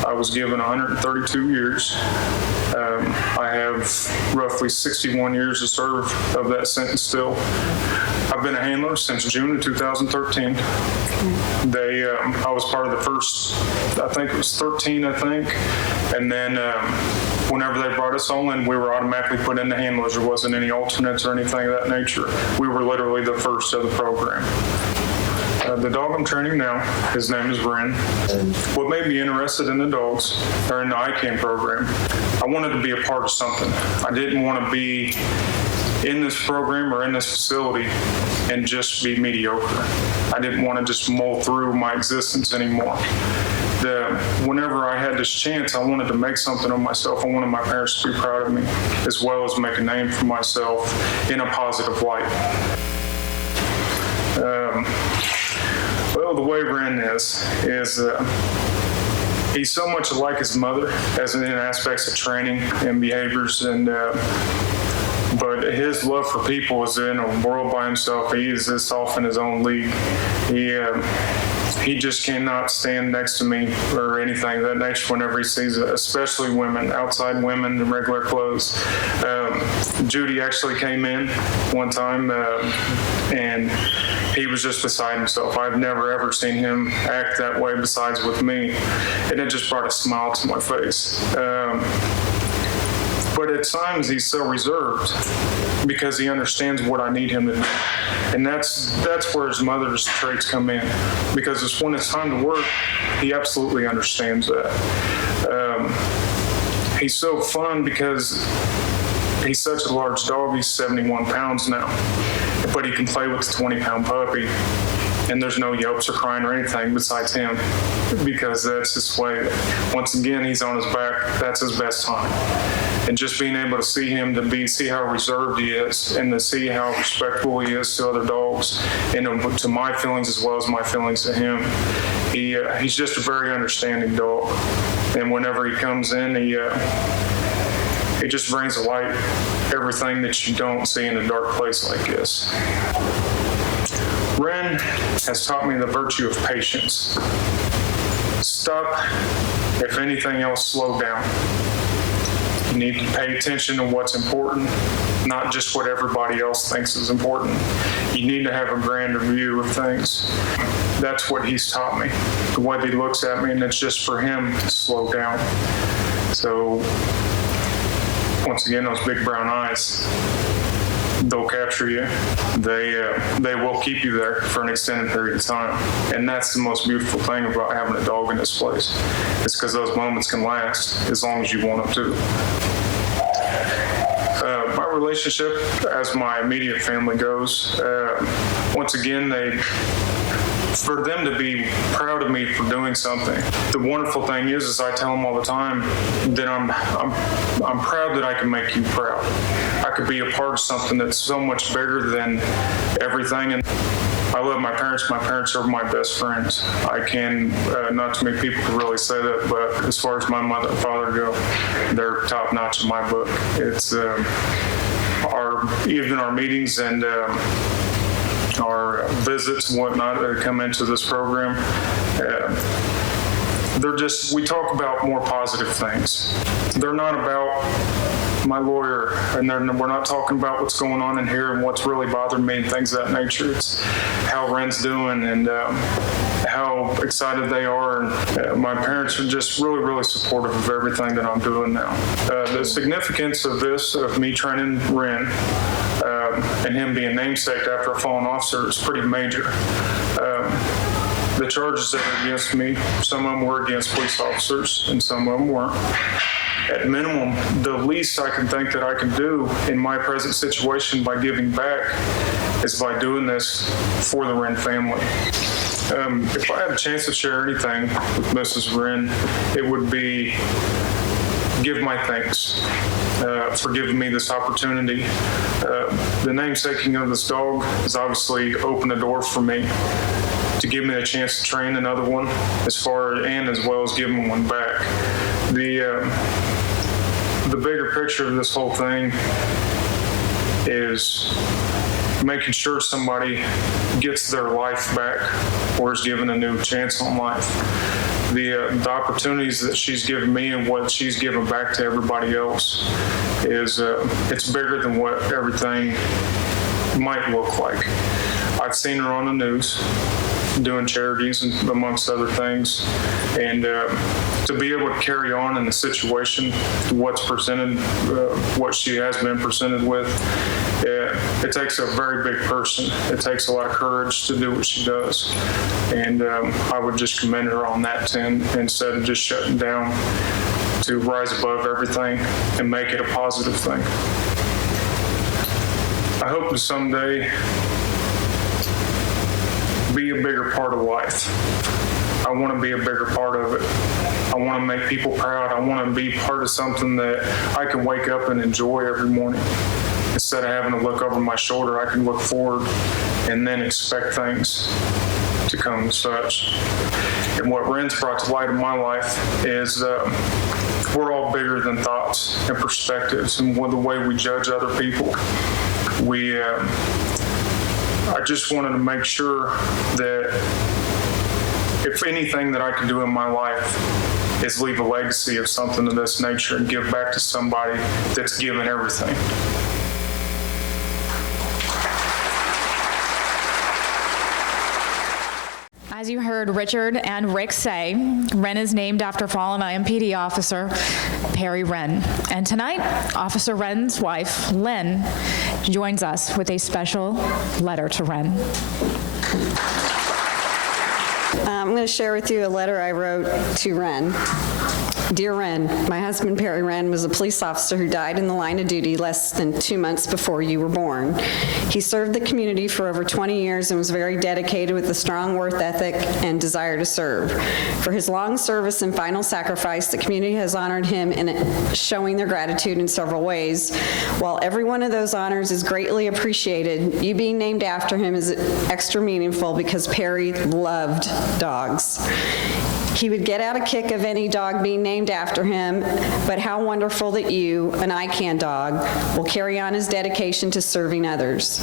I was given 132 years. I have roughly 61 years to serve of that sentence still. I've been a handler since June of 2013. I was part of the first, I think it was 13, and then whenever they brought us on in, we were automatically put into handlers. There wasn't any alternates or anything of that nature. We were literally the first of the program. The dog I'm training now, his name is Wren. What made me interested in the dogs, or in the ICAN program, I wanted to be a part of something. I didn't want to be in this program or in this facility and just be mediocre. I didn't want to just mull through my existence anymore. Whenever I had this chance, I wanted to make something of myself. I wanted my parents to be proud of me, as well as make a name for myself in a positive light. Well, the way Wren is he's so much like his mother as in aspects of training and behaviors, and but his love for people is in a world by himself. He is this off in his own league. he just cannot stand next to me or anything of that nature whenever he sees it, especially women, outside women in regular clothes. Judy actually came in one time and he was just beside himself. I've never ever seen him act that way besides with me, and it just brought a smile to my face. But at times he's so reserved because he understands what I need him to do. And that's where his mother's traits come in, because when it's time to work, he absolutely understands that. He's so fun because he's such a large dog. He's 71 pounds now, but he can play with a 20-pound puppy. And there's no yelps or crying or anything besides him, because that's his way. Once again, he's on his back. That's his best time. And just being able to see him, see how reserved he is, and to see how respectful he is to other dogs, and to my feelings as well as my feelings to him. He's just a very understanding dog. And whenever he comes in, he just brings to light everything that you don't see in a dark place like this. Wren has taught me the virtue of patience. Stop, if anything else, slow down. You need to pay attention to what's important, not just what everybody else thinks is important. You need to have a grander view of things. That's what he's taught me, the way he looks at me, and it's just for him to slow down. So, once again, those big brown eyes, they'll capture you. They will keep you there for an extended period of time. And that's the most beautiful thing about having a dog in this place. It's because those moments can last as long as you want them to. My relationship, as my immediate family goes, once again, for them to be proud of me for doing something. The wonderful thing is I tell them all the time that I'm proud that I can make you proud. I could be a part of something that's so much bigger than everything. And I love my parents. My parents are my best friends. I can, not too many people can really say that, but as far as my mother and father go, they're top notch in my book. It's even our meetings and our visits and whatnot that come into this program, we talk about more positive things. They're not about my lawyer, and we're not talking about what's going on in here and what's really bothering me and things of that nature. It's how Wren's doing and how excited they are. And my parents are just really, really supportive of everything that I'm doing now. The significance of this, of me training Wren, and him being namesaked after a fallen officer, is pretty major. The charges that are against me, some of them were against police officers and some of them weren't. At minimum, the least I can think that I can do in my present situation by giving back is by doing this for the Wren family. If I had a chance to share anything with Mrs. Wren, it would be give my thanks for giving me this opportunity. The namesaking of this dog has obviously opened a door for me to give me a chance to train another one, as well as giving one back. The bigger picture of this whole thing is making sure somebody gets their life back or is given a new chance on life. The opportunities that she's given me and what she's given back to everybody else is it's bigger than what everything might look like. I've seen her on the news doing charities and amongst other things, and to be able to carry on in the situation, what's presented, what she has been presented with, it takes a very big person. It takes a lot of courage to do what she does, and I would just commend her on that instead of just shutting down, to rise above everything and make it a positive thing. I hope to someday be a bigger part of life. I want to be a bigger part of it. I want to make people proud. I want to be part of something that I can wake up and enjoy every morning. Instead of having to look over my shoulder, I can look forward and then expect things to come as such. And what Wren's brought to light in my life is we're all bigger than thoughts and perspectives and the way we judge other people. I just wanted to make sure that if anything that I can do in my life is leave a legacy of something of this nature and give back to somebody that's given everything. As you heard Richard and Rick say, Wren is named after fallen IMPD officer Perry Wren. And tonight, Officer Wren's wife, Lynn, joins us with a special letter to Wren. I'm going to share with you a letter I wrote to Wren. Dear Wren, my husband Perry Wren was a police officer who died in the line of duty less than 2 months before you were born. He served the community for over 20 years and was very dedicated with a strong work ethic and desire to serve. For his long service and final sacrifice, the community has honored him in showing their gratitude in several ways. While every one of those honors is greatly appreciated, you being named after him is extra meaningful because Perry loved dogs. He would get out a kick of any dog being named after him, but how wonderful that you, an ICAN dog, will carry on his dedication to serving others.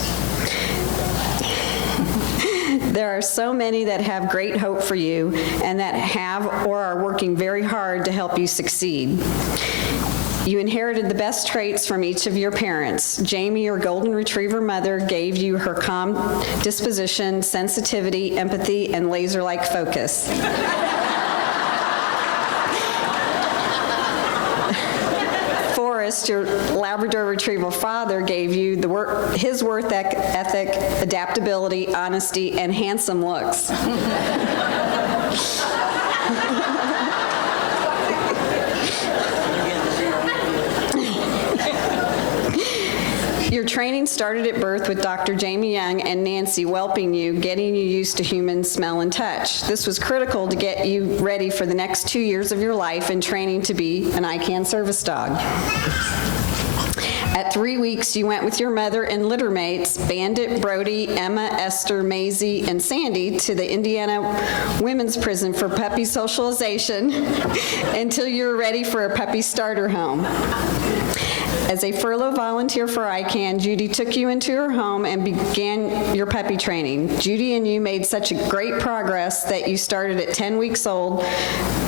There are so many that have great hope for you and that have or are working very hard to help you succeed. You inherited the best traits from each of your parents. Jamie, your golden retriever mother, gave you her calm disposition, sensitivity, empathy, and laser-like focus. Forrest, your Labrador retriever father, gave you his work ethic, adaptability, honesty, and handsome looks. Your training started at birth with Dr. Jamie Young and Nancy whelping you, getting you used to human smell and touch. This was critical to get you ready for the next 2 years of your life in training to be an ICAN service dog. At 3 weeks, you went with your mother and litter mates, Bandit, Brody, Emma, Esther, Maisie, and Sandy, to the Indiana Women's Prison for puppy socialization until you were ready for a puppy starter home. As a furlough volunteer for ICAN, Judy took you into her home and began your puppy training. Judy and you made such a great progress that you started at 10 weeks old,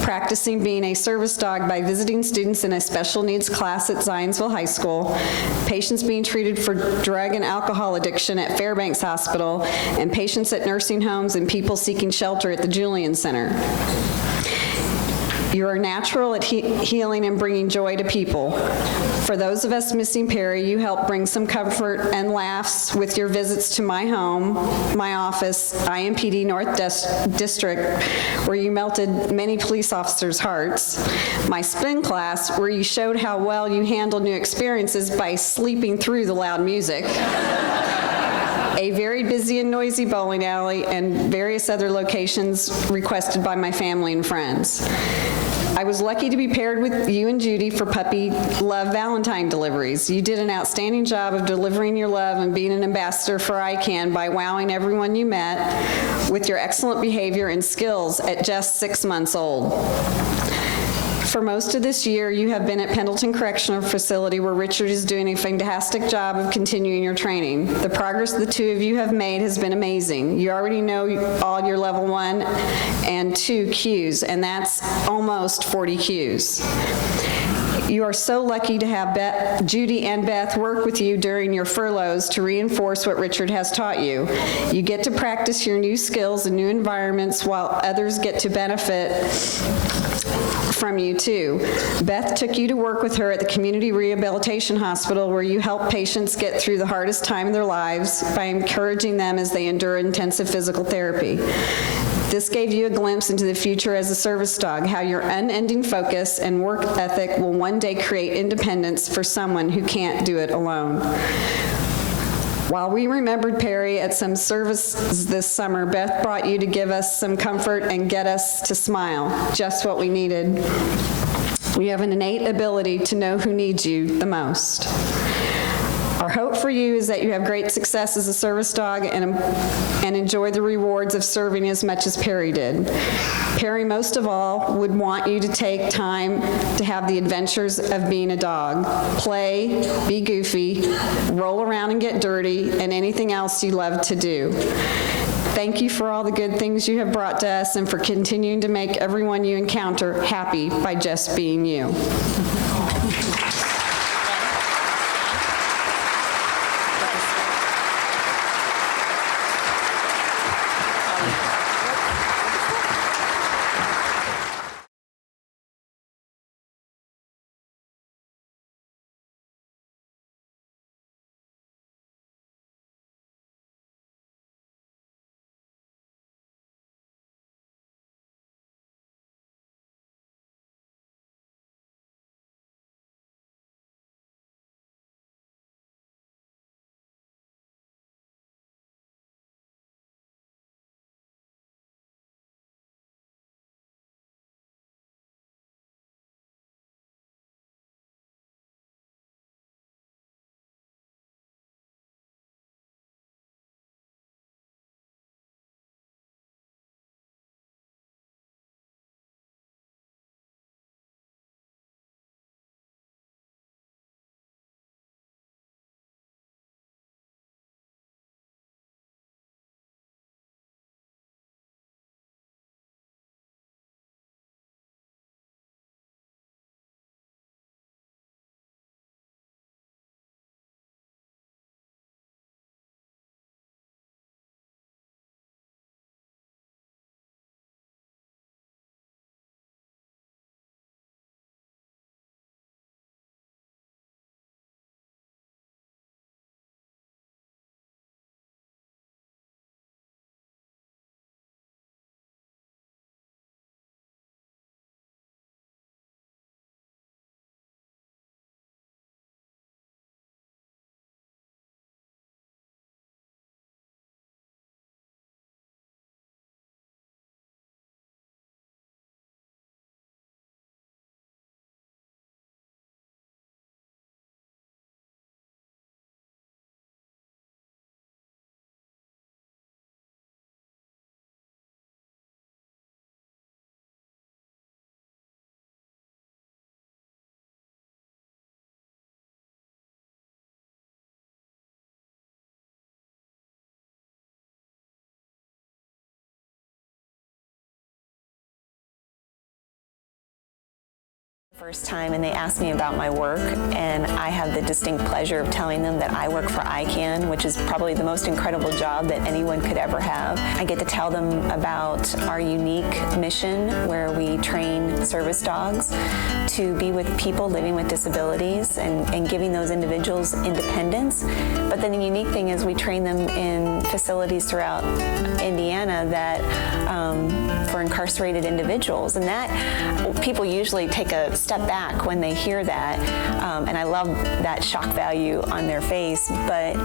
practicing being a service dog by visiting students in a special needs class at Zionsville High School, patients being treated for drug and alcohol addiction at Fairbanks Hospital, and patients at nursing homes and people seeking shelter at the Julian Center. You are natural at healing and bringing joy to people. For those of us missing Perry, you help bring some comfort and laughs with your visits to my home, my office, IMPD North District, where you melted many police officers' hearts, my spin class, where you showed how well you handled new experiences by sleeping through the loud music, a very busy and noisy bowling alley, and various other locations requested by my family and friends. I was lucky to be paired with you and Judy for Puppy Love Valentine deliveries. You did an outstanding job of delivering your love and being an ambassador for ICAN by wowing everyone you met with your excellent behavior and skills at just 6 months old. For most of this year, you have been at Pendleton Correctional Facility, where Richard is doing a fantastic job of continuing your training. The progress the two of you have made has been amazing. You already know all your level 1 and 2 cues, and that's almost 40 cues. You are so lucky to have Judy and Beth work with you during your furloughs to reinforce what Richard has taught you. You get to practice your new skills in new environments while others get to benefit from you too. Beth took you to work with her at the Community Rehabilitation Hospital, where you help patients get through the hardest time in their lives by encouraging them as they endure intensive physical therapy. This gave you a glimpse into the future as a service dog, how your unending focus and work ethic will one day create independence for someone who can't do it alone. While we remembered Perry at some services this summer, Beth brought you to give us some comfort and get us to smile, just what we needed. We have an innate ability to know who needs you the most. Our hope for you is that you have great success as a service dog and enjoy the rewards of serving as much as Perry did. Perry, most of all, would want you to take time to have the adventures of being a dog. Play, be goofy, roll around and get dirty, and anything else you love to do. Thank you for all the good things you have brought to us and for continuing to make everyone you encounter happy by just being you. First time, and they asked me about my work, and I have the distinct pleasure of telling them that I work for ICAN, which is probably the most incredible job that anyone could ever have. I get to tell them about our unique mission where we train service dogs to be with people living with disabilities and giving those individuals independence. But then the unique thing is we train them in facilities throughout Indiana that for incarcerated individuals, and that people usually take a step back when they hear that, and I love that shock value on their face. But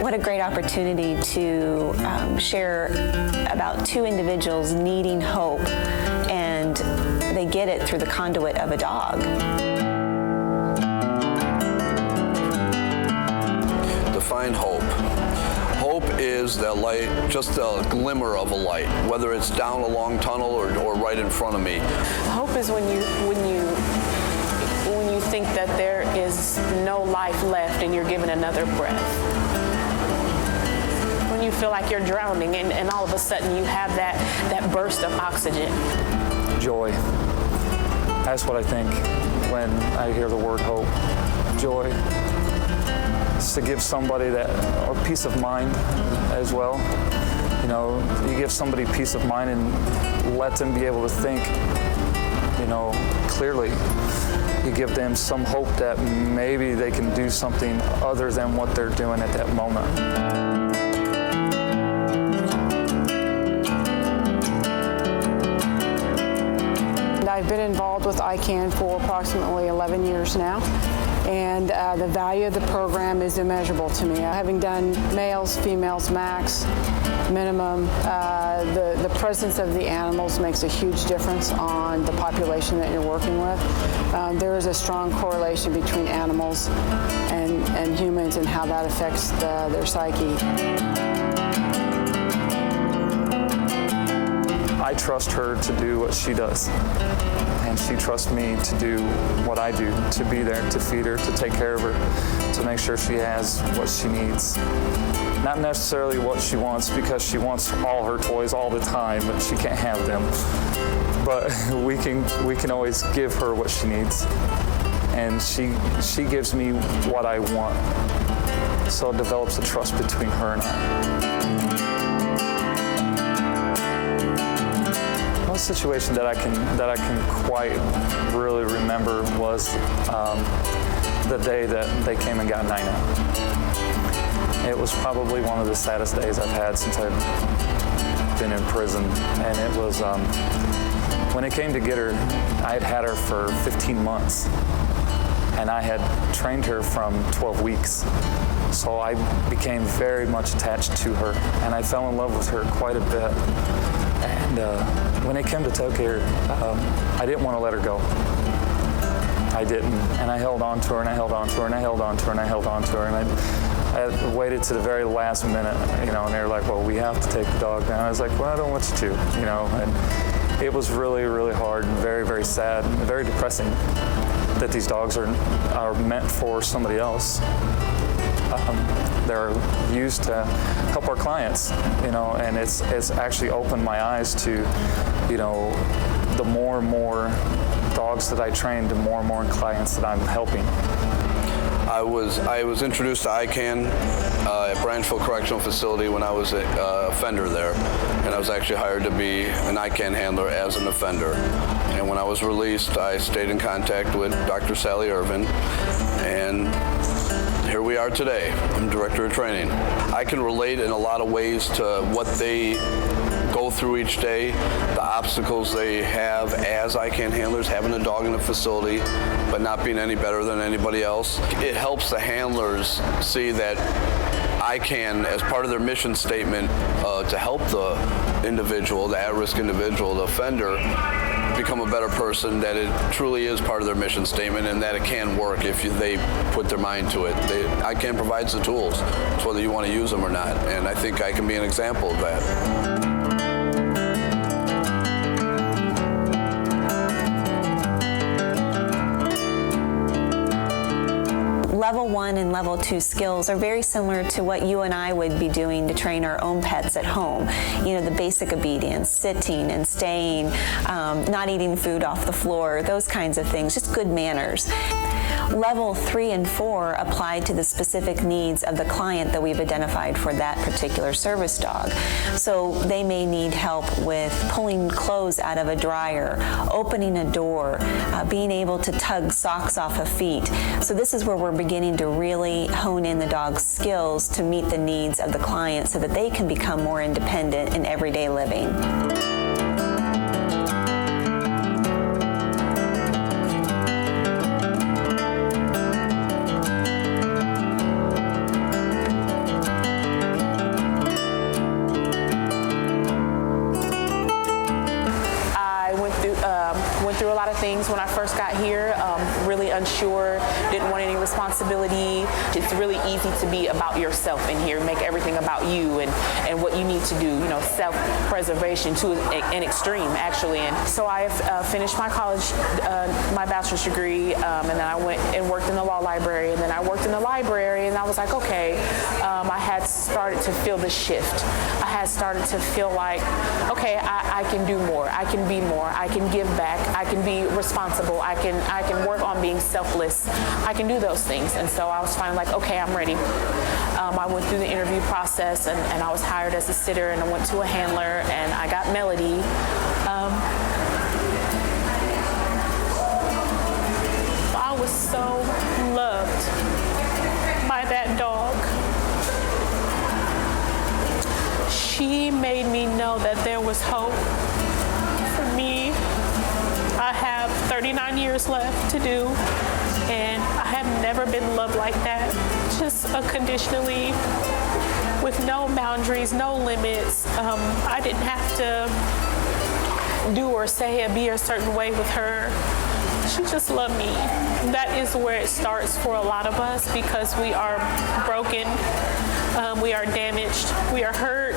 what a great opportunity to share about two individuals needing hope, and they get it through the conduit of a dog. Define hope. Hope is that light, just a glimmer of a light, whether it's down a long tunnel or right in front of me. Hope is when you think that there is no life left and you're given another breath. When you feel like you're drowning and all of a sudden you have that burst of oxygen. Joy. That's what I think when I hear the word hope. Joy. It's to give somebody a peace of mind as well. You know, you give somebody peace of mind and let them be able to think, you know, clearly. You give them some hope that maybe they can do something other than what they're doing at that moment. I've been involved with ICAN for approximately 11 years now, and the value of the program is immeasurable to me. Having done males, females, max, minimum, the presence of the animals makes a huge difference on the population that you're working with. There is a strong correlation between animals and humans and how that affects their psyche. I trust her to do what she does. And she trusts me to do what I do, to be there, to feed her, to take care of her, to make sure she has what she needs. Not necessarily what she wants, because she wants all her toys all the time, but she can't have them. But we can always give her what she needs. And she gives me what I want. So it develops a trust between her and I. One situation that I can quite really remember was the day that they came and got Nina. It was probably one of the saddest days I've had since I've been in prison. And it was, when it came to get her, I had her for 15 months. And I had trained her from 12 weeks. So I became very much attached to her. And I fell in love with her quite a bit. And when it came to take her, I didn't want to let her go. I didn't. And I held on to her, and I held on to her, and I held on to her, and I held on to her. And I waited to the very last minute, you know, and they were like, well, we have to take the dog down. I was like, well, I don't want you to, you know. And it was really, really hard and very, very sad and very depressing that these dogs are meant for somebody else. They're used to help our clients, you know, and it's actually opened my eyes to, you know, the more and more dogs that I train, the more and more clients that I'm helping. I was introduced to ICAN at Branchville Correctional Facility when I was an offender there, and I was actually hired to be an ICAN handler as an offender. And when I was released, I stayed in contact with Dr. Sally Irvin, and here we are today. I'm Director of Training. I can relate in a lot of ways to what they go through each day, the obstacles they have as ICAN handlers, having a dog in the facility, but not being any better than anybody else. It helps the handlers see that ICAN, as part of their mission statement, to help the individual, the at-risk individual, the offender, become a better person, that it truly is part of their mission statement and that it can work if they put their mind to it. ICAN provides the tools. It's whether you want to use them or not, and I think I can be an example of that. Level 1 and Level 2 skills are very similar to what you and I would be doing to train our own pets at home. You know, the basic obedience, sitting and staying, not eating food off the floor, those kinds of things, just good manners. Level 3 and 4 apply to the specific needs of the client that we've identified for that particular service dog. So they may need help with pulling clothes out of a dryer, opening a door, being able to tug socks off of feet. So this is where we're beginning to really hone in the dog's skills to meet the needs of the client so that they can become more independent in everyday living. Through a lot of things when I first got here, really unsure, didn't want any responsibility. It's really easy to be about yourself in here, make everything about you and what you need to do, you know, self-preservation to an extreme, actually. And so I finished my college, my bachelor's degree, and then I went and worked in the law library, and then I worked in the library, and I was like, okay, I had started to feel the shift. I had started to feel like, okay, I can do more, I can be more, I can give back, I can be responsible, I can work on being selfless, I can do those things. And so I was finally like, okay, I'm ready. I went through the interview process and I was hired as a sitter, and I went to a handler and I got Melody. I was so loved by that dog. She made me know that there was hope for me. I have 39 years left to do, and I have never been loved like that. Just unconditionally, with no boundaries, no limits. I didn't have to do or say or be a certain way with her. She just loved me. That is where it starts for a lot of us, because we are broken, we are damaged, we are hurt,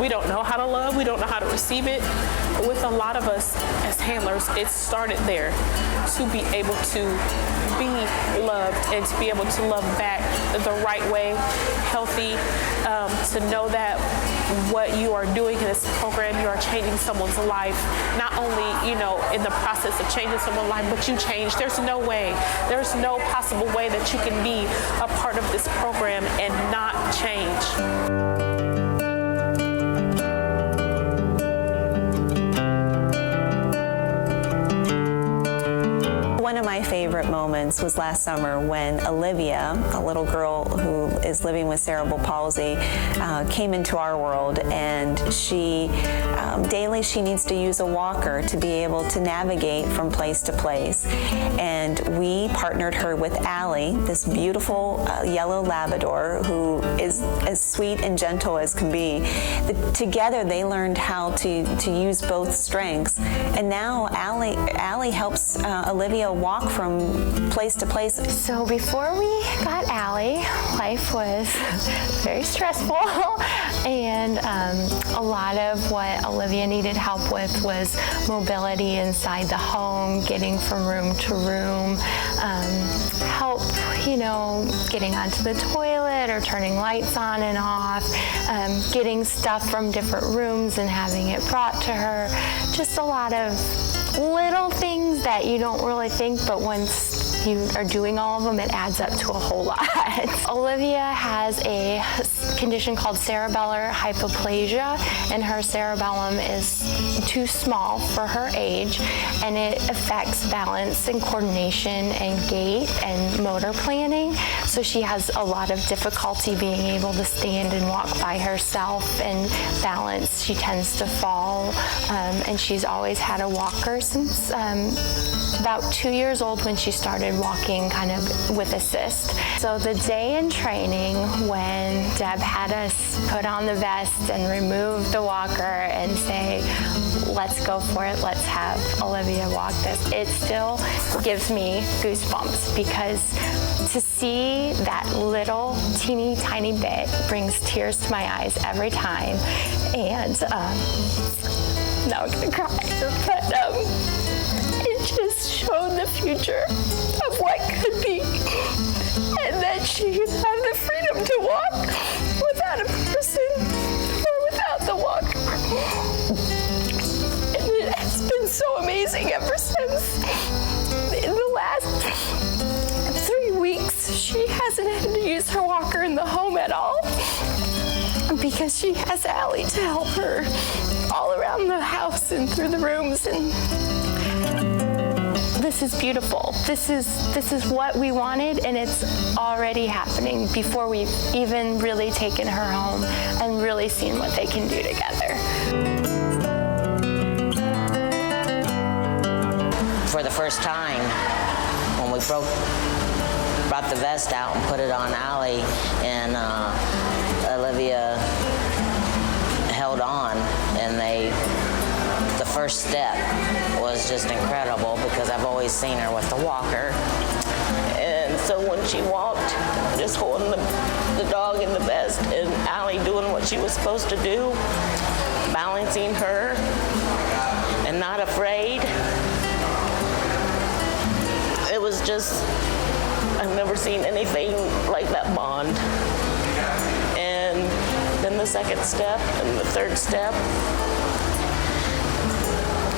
we don't know how to love, we don't know how to receive it. But with a lot of us as handlers, it started there, to be able to be loved and to be able to love back the right way, healthy, to know that what you are doing in this program, you are changing someone's life, not only, you know, in the process of changing someone's life, but you change. There's no possible way that you can be a part of this program and not change. One of my favorite moments was last summer when Olivia, a little girl who is living with cerebral palsy, came into our world, and she daily she needs to use a walker to be able to navigate from place to place. And we partnered her with Allie, this beautiful yellow Labrador who is as sweet and gentle as can be. Together they learned how to use both strengths, and now Allie helps Olivia walk from place to place. So before we got Allie, life was very stressful, and a lot of what Olivia needed help with was mobility inside the home, getting from room to room, help, you know, getting onto the toilet or turning lights on and off, getting stuff from different rooms and having it brought to her. Just a lot of little things that you don't really think, but once you are doing all of them, it adds up to a whole lot. Olivia has a condition called cerebellar hypoplasia, and her cerebellum is too small for her age, and it affects balance and coordination and gait and motor planning. So she has a lot of difficulty being able to stand and walk by herself and balance. She tends to fall, and she's always had a walker since about 2 years old when she started walking kind of with assist. So the day in training when Deb had us put on the vest and remove the walker and say, let's go for it, let's have Olivia walk this, it still gives me goosebumps, because to see that little teeny tiny bit brings tears to my eyes every time. And now I'm gonna cry, but it just showed the future of what could be, and that she would have the freedom to walk without a person or without the walker. And it has been so amazing ever since. In the last 3 weeks, she hasn't had to use her walker in the home at all, because she has Allie to help her all around the house and through the rooms. And this is beautiful. This is what we wanted, and it's already happening before we've even really taken her home and really seen what they can do together. For the first time, when we brought the vest out and put it on Allie, and Olivia held on, and the first step was just incredible, because I've always seen her with the walker. And so when she walked, just holding the dog in the vest, and Allie doing what she was supposed to do, balancing her and not afraid, it was just, I've never seen anything like that bond. And then the second step and the third step,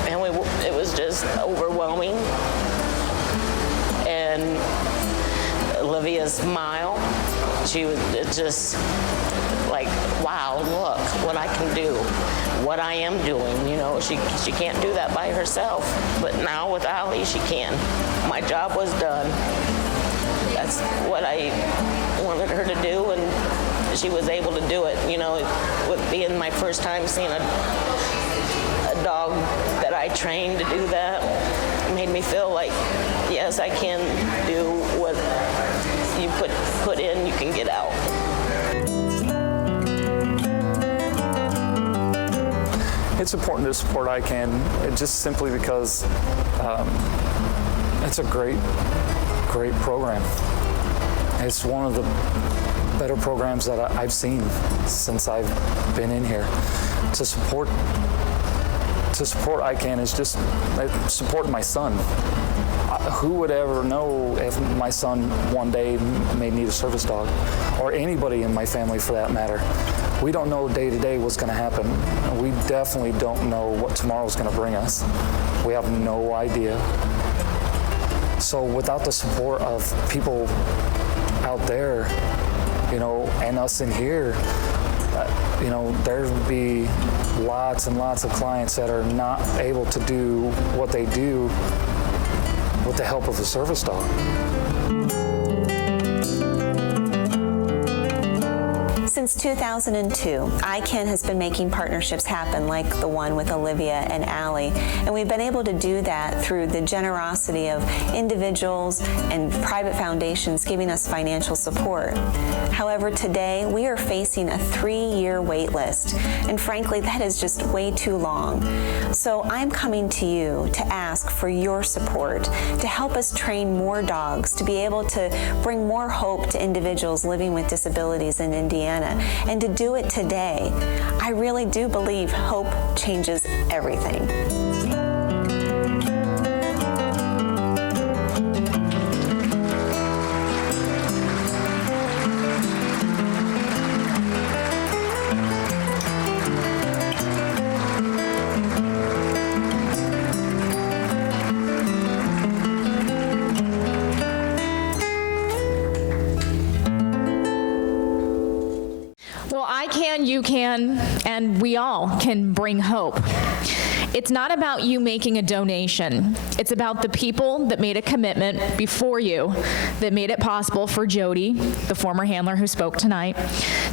and it was just overwhelming. And Olivia's smile, it's just like, wow, look what I can do, what I am doing. You know, she can't do that by herself, but now with Allie, she can. My job was done. That's what I wanted her to do, and she was able to do it. You know, with being my first time seeing a dog that I trained to do that, it made me feel like, yes, I can do what you put in, you can get out. It's important to support ICAN, just simply because it's a great program. It's one of the better programs that I've seen since I've been in here. To support ICAN is just supporting my son. Who would ever know if my son one day may need a service dog, or anybody in my family for that matter? We don't know day to day what's going to happen. We definitely don't know what tomorrow's going to bring us. We have no idea. So without the support of people out there, you know, and us in here, you know, there'd be lots and lots of clients that are not able to do what they do with the help of a service dog. Since 2002, ICAN has been making partnerships happen like the one with Olivia and Allie, and we've been able to do that through the generosity of individuals and private foundations giving us financial support. However, today we are facing a 3-year wait list, and frankly, that is just way too long. So I'm coming to you to ask for your support to help us train more dogs, to be able to bring more hope to individuals living with disabilities in Indiana. And to do it today, I really do believe hope changes everything. You can, and we all can bring hope. It's not about you making a donation. It's about the people that made a commitment before you that made it possible for Jody, the former handler who spoke tonight,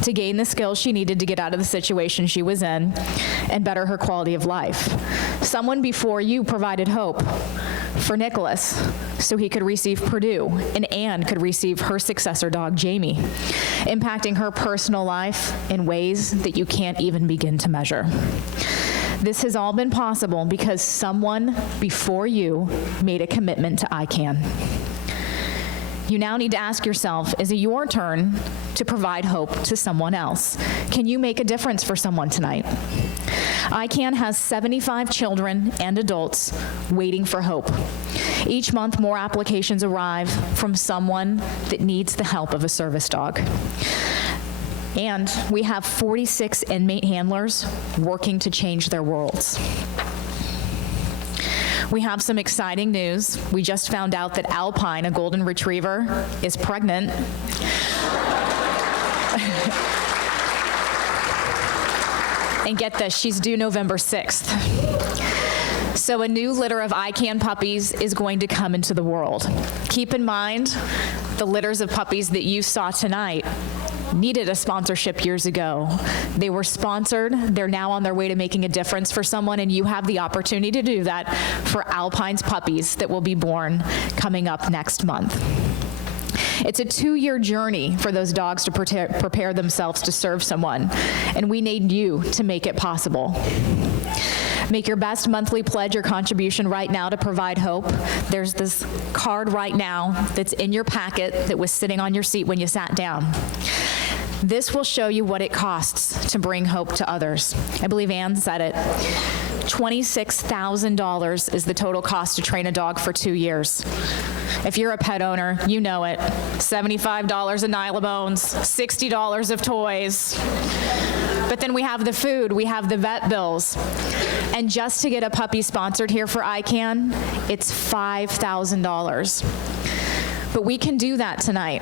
to gain the skills she needed to get out of the situation she was in and better her quality of life. Someone before you provided hope for Nicholas so he could receive Purdue, and Anne could receive her successor dog, Jamie, impacting her personal life in ways that you can't even begin to measure. This has all been possible because someone before you made a commitment to ICAN. You now need to ask yourself, is it your turn to provide hope to someone else? Can you make a difference for someone tonight? ICAN has 75 children and adults waiting for hope. Each month, more applications arrive from someone that needs the help of a service dog. And we have 46 inmate handlers working to change their worlds. We have some exciting news. We just found out that Alpine, a golden retriever, is pregnant. And get this, she's due November 6th. So a new litter of ICAN puppies is going to come into the world. Keep in mind, the litters of puppies that you saw tonight needed a sponsorship years ago. They were sponsored. They're now on their way to making a difference for someone, and you have the opportunity to do that for Alpine's puppies that will be born coming up next month. It's a 2-year journey for those dogs to prepare themselves to serve someone, and we need you to make it possible. Make your best monthly pledge or contribution right now to provide hope. There's this card right now that's in your packet that was sitting on your seat when you sat down. This will show you what it costs to bring hope to others. I believe Anne said it. $26,000 is the total cost to train a dog for 2 years. If you're a pet owner, you know it. $75 of Nylabones, $60 of toys. But then we have the food, we have the vet bills. And just to get a puppy sponsored here for ICAN, it's $5,000. But we can do that tonight.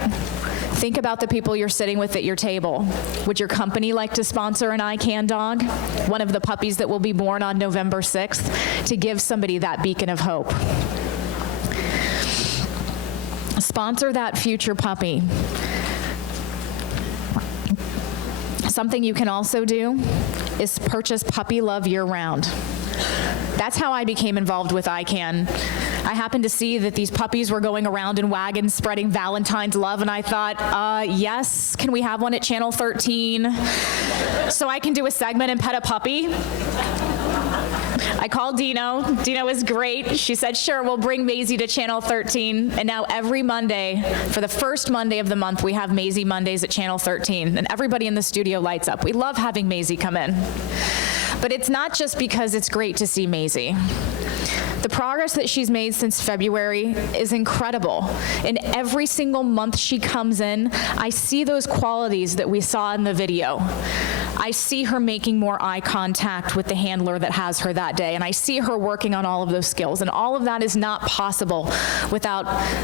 Think about the people you're sitting with at your table. Would your company like to sponsor an ICAN dog, one of the puppies that will be born on November 6th, to give somebody that beacon of hope? Sponsor that future puppy. Something you can also do is purchase puppy love year-round. That's how I became involved with ICAN. I happened to see that these puppies were going around in wagons spreading Valentine's love, and I thought, yes, can we have one at Channel 13 so I can do a segment and pet a puppy? I called Dino. Dino was great. She said, sure, we'll bring Maisie to Channel 13. And now every Monday, for the first Monday of the month, we have Maisie Mondays at Channel 13. And everybody in the studio lights up. We love having Maisie come in. But it's not just because it's great to see Maisie. The progress that she's made since February is incredible. In every single month she comes in, I see those qualities that we saw in the video. I see her making more eye contact with the handler that has her that day, and I see her working on all of those skills, and all of that is not possible without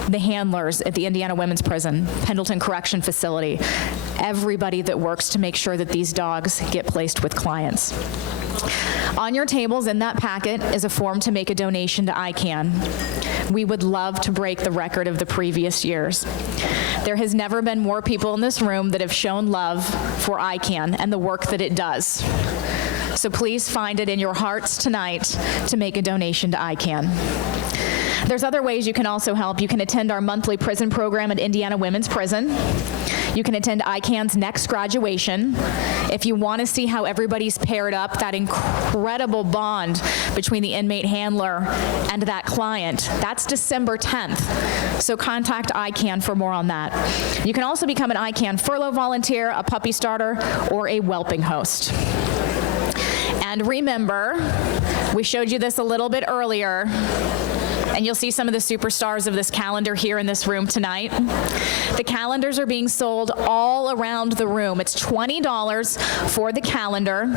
the handlers at the Indiana Women's Prison, Pendleton Correction Facility, everybody that works to make sure that these dogs get placed with clients. On your tables in that packet is a form to make a donation to ICAN. We would love to break the record of the previous years. There has never been more people in this room that have shown love for ICAN and the work that it does. So please find it in your hearts tonight to make a donation to ICAN. There's other ways you can also help. You can attend our monthly prison program at Indiana Women's Prison. You can attend ICAN's next graduation. If you want to see how everybody's paired up, that incredible bond between the inmate handler and that client, that's December 10th. So contact ICAN for more on that. You can also become an ICAN furlough volunteer, a puppy starter, or a whelping host. And remember, we showed you this a little bit earlier, and you'll see some of the superstars of this calendar here in this room tonight. The calendars are being sold all around the room. It's $20 for the calendar.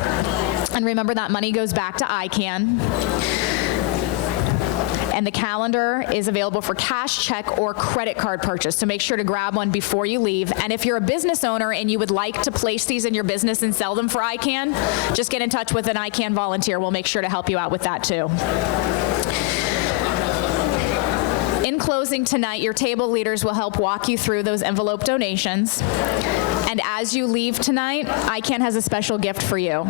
And remember, that money goes back to ICAN. And the calendar is available for cash, check, or credit card purchase, so make sure to grab one before you leave. And if you're a business owner and you would like to place these in your business and sell them for ICAN, just get in touch with an ICAN volunteer. We'll make sure to help you out with that too. In closing tonight, your table leaders will help walk you through those envelope donations. And as you leave tonight, ICAN has a special gift for you.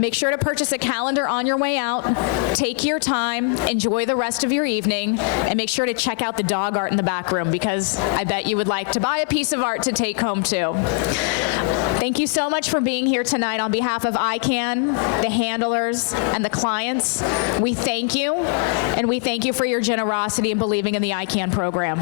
Make sure to purchase a calendar on your way out. Take your time, enjoy the rest of your evening, and make sure to check out the dog art in the back room, because I bet you would like to buy a piece of art to take home too. Thank you so much for being here tonight. On behalf of ICAN, the handlers, and the clients, we thank you, and we thank you for your generosity and believing in the ICAN program.